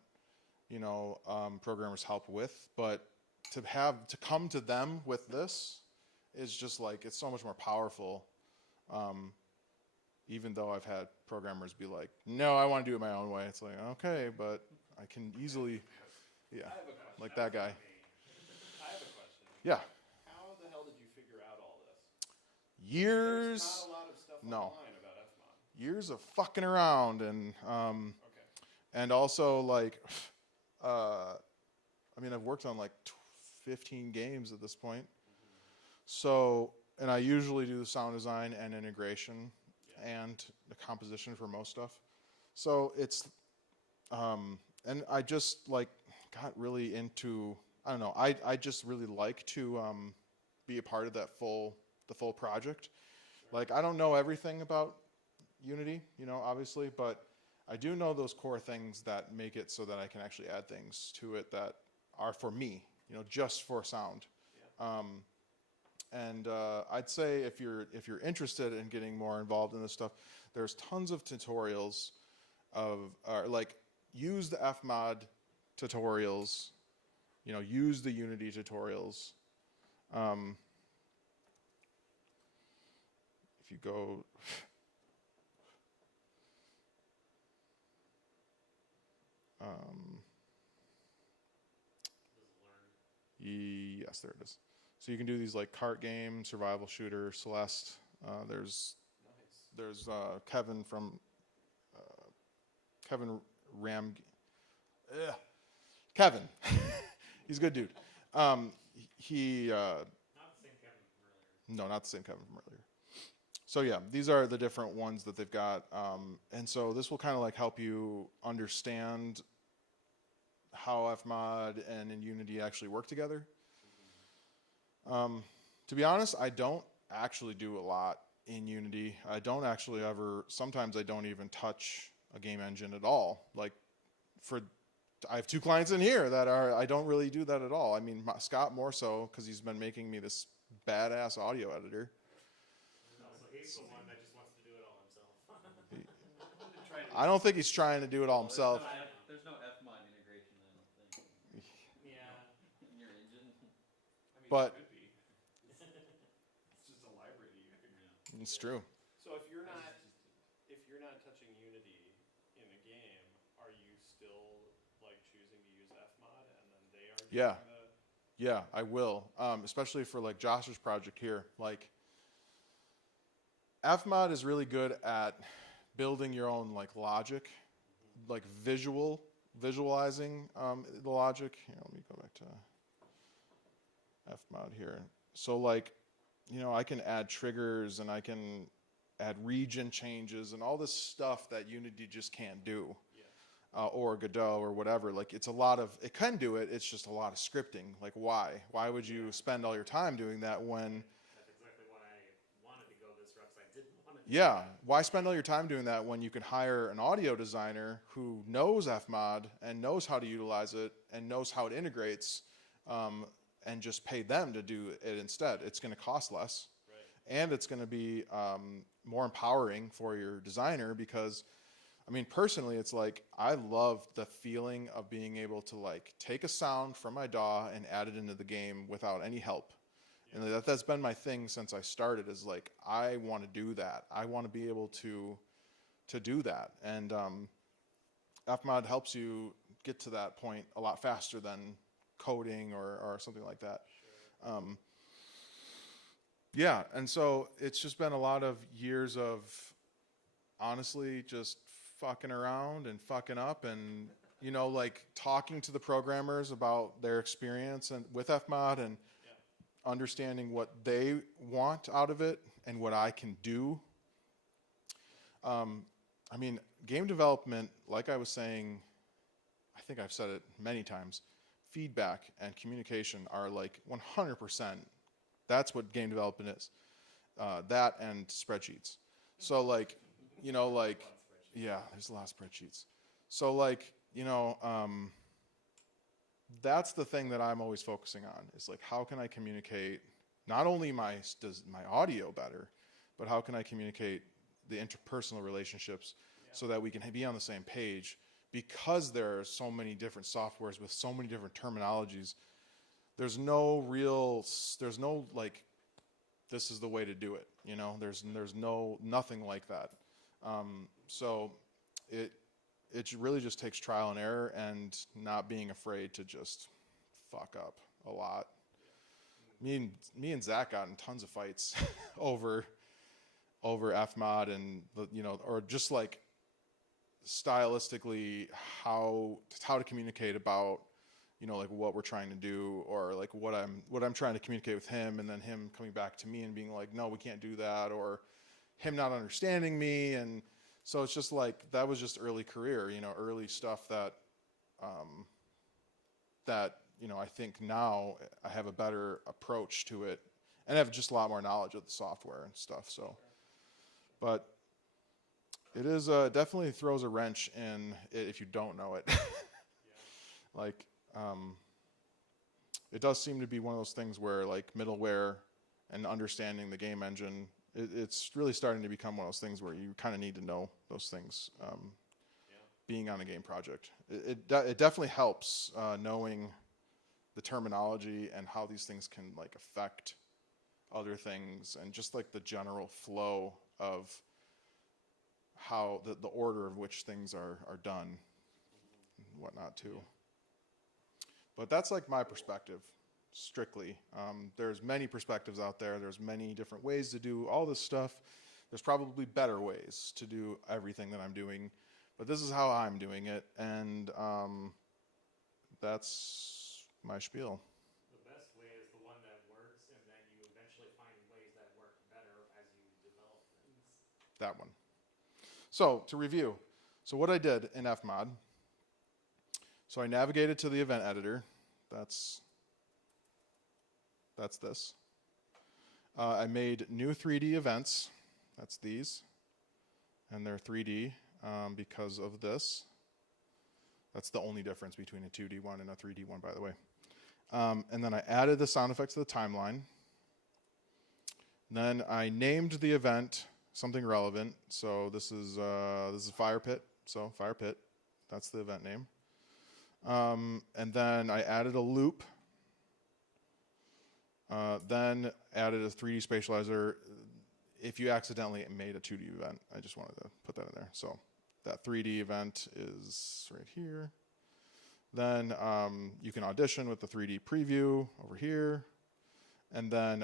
programmers' help with, but to come to them with this is just like, it's so much more powerful. Even though I've had programmers be like, no, I want to do it my own way. It's like, okay, but I can easily, yeah, I have a question. like that guy. I have a question. Yeah. How the hell did you figure out all this? Years, There's not a lot of stuff no. online about FMOD. years of fucking around and, Okay. and also like, I mean, I've worked on like 15 games at this point. So, and I usually do the sound design and integration and the composition for most stuff. So it's, and I just like got really into, I don't know, I just really like to be a part of that the full project. Like, I don't know everything about Unity, you know, obviously, but I do know those core things that make it so that I can actually add things to it that are for me, you know, just for sound. And I'd say if you're interested in getting more involved in this stuff, there's tons of tutorials of like use the FMOD tutorials, you know, use the Unity tutorials. If you go, yes, there it is. So you can do these like cart game, survival shooter, Celeste. There's Kevin from Kevin Ram. Kevin, he's a good dude. He Not the same Kevin from earlier. no, not the same Kevin from earlier. So yeah, these are the different ones that they've got, and so this will kind of like help you understand how FMOD and in Unity actually work together. To be honest, I don't actually do a lot in Unity. I don't actually ever, sometimes I don't even touch a game engine at all. Like I have 2 clients in here that I don't really do that at all. I mean, Scott more so, because he's been making me this badass audio editor. No, so he's the one that just wants to do it all himself. I don't think he's trying to do it all himself. There's no FMOD integration, I don't think, Yeah. in your engine. I mean, But- it could be. It's just a library you gotta figure out. It's true. So if you're not touching Unity in a game, are you still like choosing to use FMOD and then they are Yeah. doing Yeah, I will. Especially for like Josh's project here. Like, FMOD is really good at building your own like logic, like visualizing the logic. Here, let me go back to FMOD here. So like, you know, I can add triggers and I can add region changes and all this stuff that Unity just can't do. Or Godot or whatever. Like, it's a lot of, it can do it, it's just a lot of scripting. Like, why? Why would you spend all your time doing that when... That's exactly why I wanted to go this route, 'cause I didn't want to do Yeah, why spend all your time doing that when you could hire an audio designer who knows FMOD and knows how to utilize it and knows how it integrates, and just pay them to do it instead? It's going to cost less, and it's going to be more empowering for your designer because, I mean, personally, it's like, I love the feeling of being able to like take a sound from my DAW and add it into the game without any help. And that's been my thing since I started, is like, I want to do that. I want to be able to do that. And FMOD helps you get to that point a lot faster than coding or something like that. Yeah, and so it's just been a lot of years of honestly just fucking around and fucking up and, you know, like talking to the programmers about their experience and with FMOD and understanding what they want out of it and what I can do. I mean, game development, like I was saying, I think I've said it many times, feedback and communication are like 100%. That's what game development is. That and spreadsheets. So like, you know, like, yeah, there's a lot of spreadsheets. So like, you know, that's the thing that I'm always focusing on, is like, how can I communicate not only my audio better, but how can I communicate the interpersonal relationships so that we can be on the same page? Because there are so many different softwares with so many different terminologies, there's no like this is the way to do it. You know, there's nothing like that. So it really just takes trial and error and not being afraid to just fuck up a lot. Me and Zach got in tons of fights over FMOD and, you know, or just like stylistically how to communicate about, you know, like what we're trying to do, or like what I'm trying to communicate with him, and then him coming back to me and being like, no, we can't do that, or him not understanding me. And so it's just like, that was just early career, you know, early stuff that you know, I think now I have a better approach to it, and I have just a lot more knowledge of the software and stuff. So, but it is definitely throws a wrench in it if you don't know it. Like, it does seem to be one of those things where, like, middleware and understanding the game engine, it's really starting to become one of those things where you kind of need to know those things. Being on a game project, it definitely helps knowing the terminology and how these things can like affect other things, and just like the general flow of how the order of which things are done and whatnot too. But that's like my perspective, strictly. There's many perspectives out there. There's many different ways to do all this stuff. There's probably better ways to do everything that I'm doing, but this is how I'm doing it, and that's my spiel. The best way is the one that works, and then you eventually find ways that work better as you develop things. That one. So to review, so what I did in FMOD, so I navigated to the event editor. That's this. I made new 3D events. That's these, and they're 3D because of this. That's the only difference between a 2D one and a 3D one, by the way. And then I added the sound effects to the timeline. Then I named the event something relevant. So this is Fire Pit. So Fire Pit, that's the event name. And then I added a loop. Then added a 3D spatializer. If you accidentally made a 2D event, I just wanted to put that in there. So that 3D event is right here. Then you can audition with the 3D preview over here, and then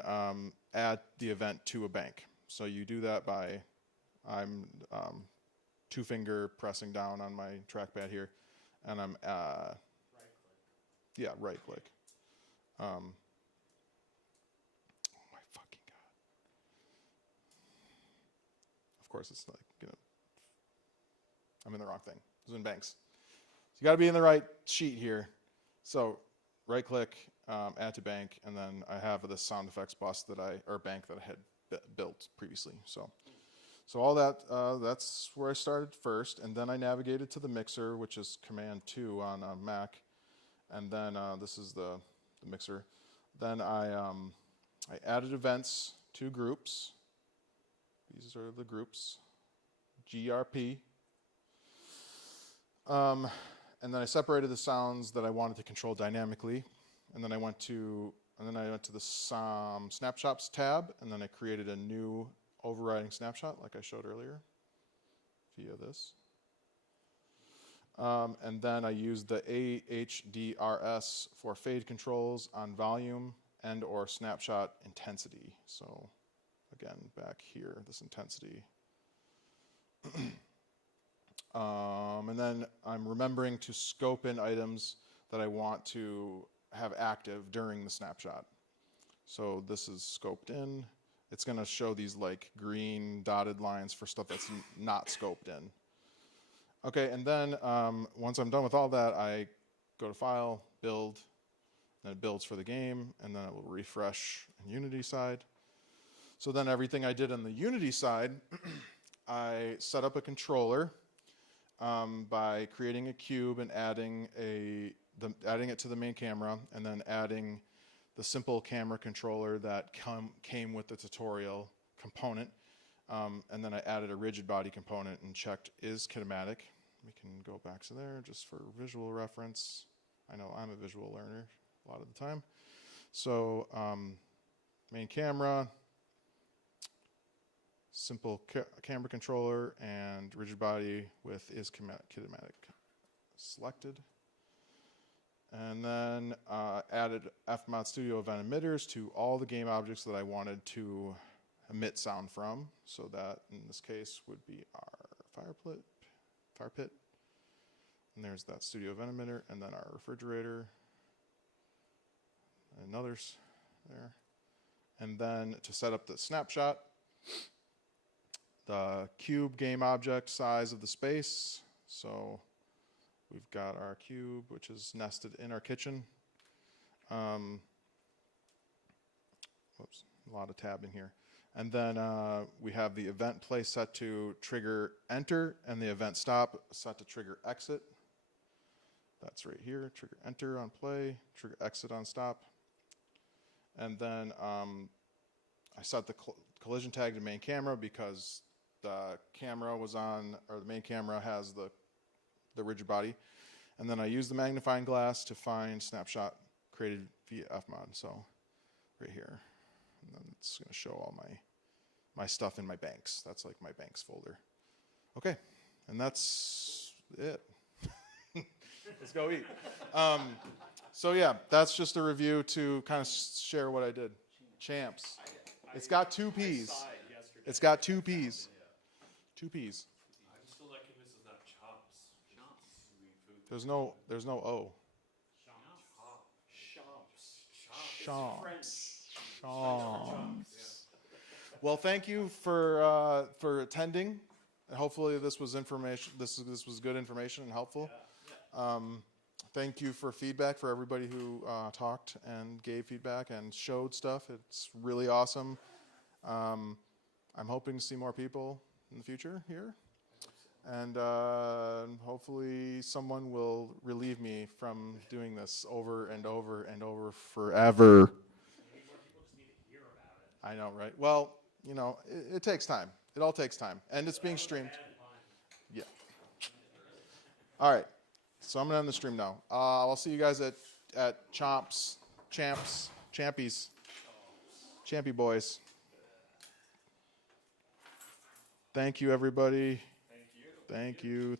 add the event to a bank. So you do that by, I'm two-finger pressing down on my trackpad here, and I'm right click. Oh my fucking god! Of course, it's like I'm in the wrong thing. It's in banks. So you got to be in the right sheet here. So right click, add to bank, and then I have this sound effects bus bank that I had built previously. So all that, that's where I started first, and then I navigated to the mixer, which is Command 2 on Mac, and then this is the mixer. Then I added events to groups. These are the groups, GRP. And then I separated the sounds that I wanted to control dynamically, and then I went to the snapshots tab, and then I created a new overriding snapshot like I showed earlier via this. And then I used the AHDRS for fade controls on volume and or snapshot intensity. So again, back here, this intensity. And then I'm remembering to scope in items that I want to have active during the snapshot. So this is scoped in. It's going to show these like green dotted lines for stuff that's not scoped in. Okay, and then once I'm done with all that, I go to File, Build, then it builds for the game, and then it will refresh in Unity side. So then everything I did on the Unity side, I set up a controller by creating a cube and adding it to the main camera, and then adding the simple camera controller that came with the tutorial component. And then I added a rigid body component and checked is kinematic. We can go back to there just for visual reference. I know I'm a visual learner a lot of the time. So main camera, simple camera controller and rigid body with is kinematic selected. And then added Fmod Studio event emitters to all the game objects that I wanted to emit sound from. So that in this case would be our fire pit. And there's that studio event emitter, and then our refrigerator, and others there. And then to set up the snapshot, the cube game object size of the space. So we've got our cube, which is nested in our kitchen. Whoops, a lot of tabbing here. And then we have the event play set to trigger enter, and the event stop set to trigger exit. That's right here, trigger enter on play, trigger exit on stop. And then I set the collision tag to main camera because the camera was on, or the main camera has the rigid body. And then I use the magnifying glass to find snapshot created via Fmod. So right here. And then it's going to show all my stuff in my banks. That's like my banks folder. Okay, and that's it. Let's go eat. So yeah, that's just a review to kind of share what I did. Champs. It's got 2 P's. It's got 2 P's. 2 P's. I'm still liking this is not chomps. There's no O. Champs. Well, thank you for attending. Hopefully this was information. This was good information and helpful. Thank you for feedback for everybody who talked and gave feedback and showed stuff. It's really awesome. I'm hoping to see more people in the future here. And hopefully someone will relieve me from doing this over and over and over forever. I know, right? Well, you know, it takes time. It all takes time. And it's being streamed. Yeah. All right. So I'm going to end the stream now. I'll see you guys at Champies, Champy Boys. Thank you, everybody. Thank you.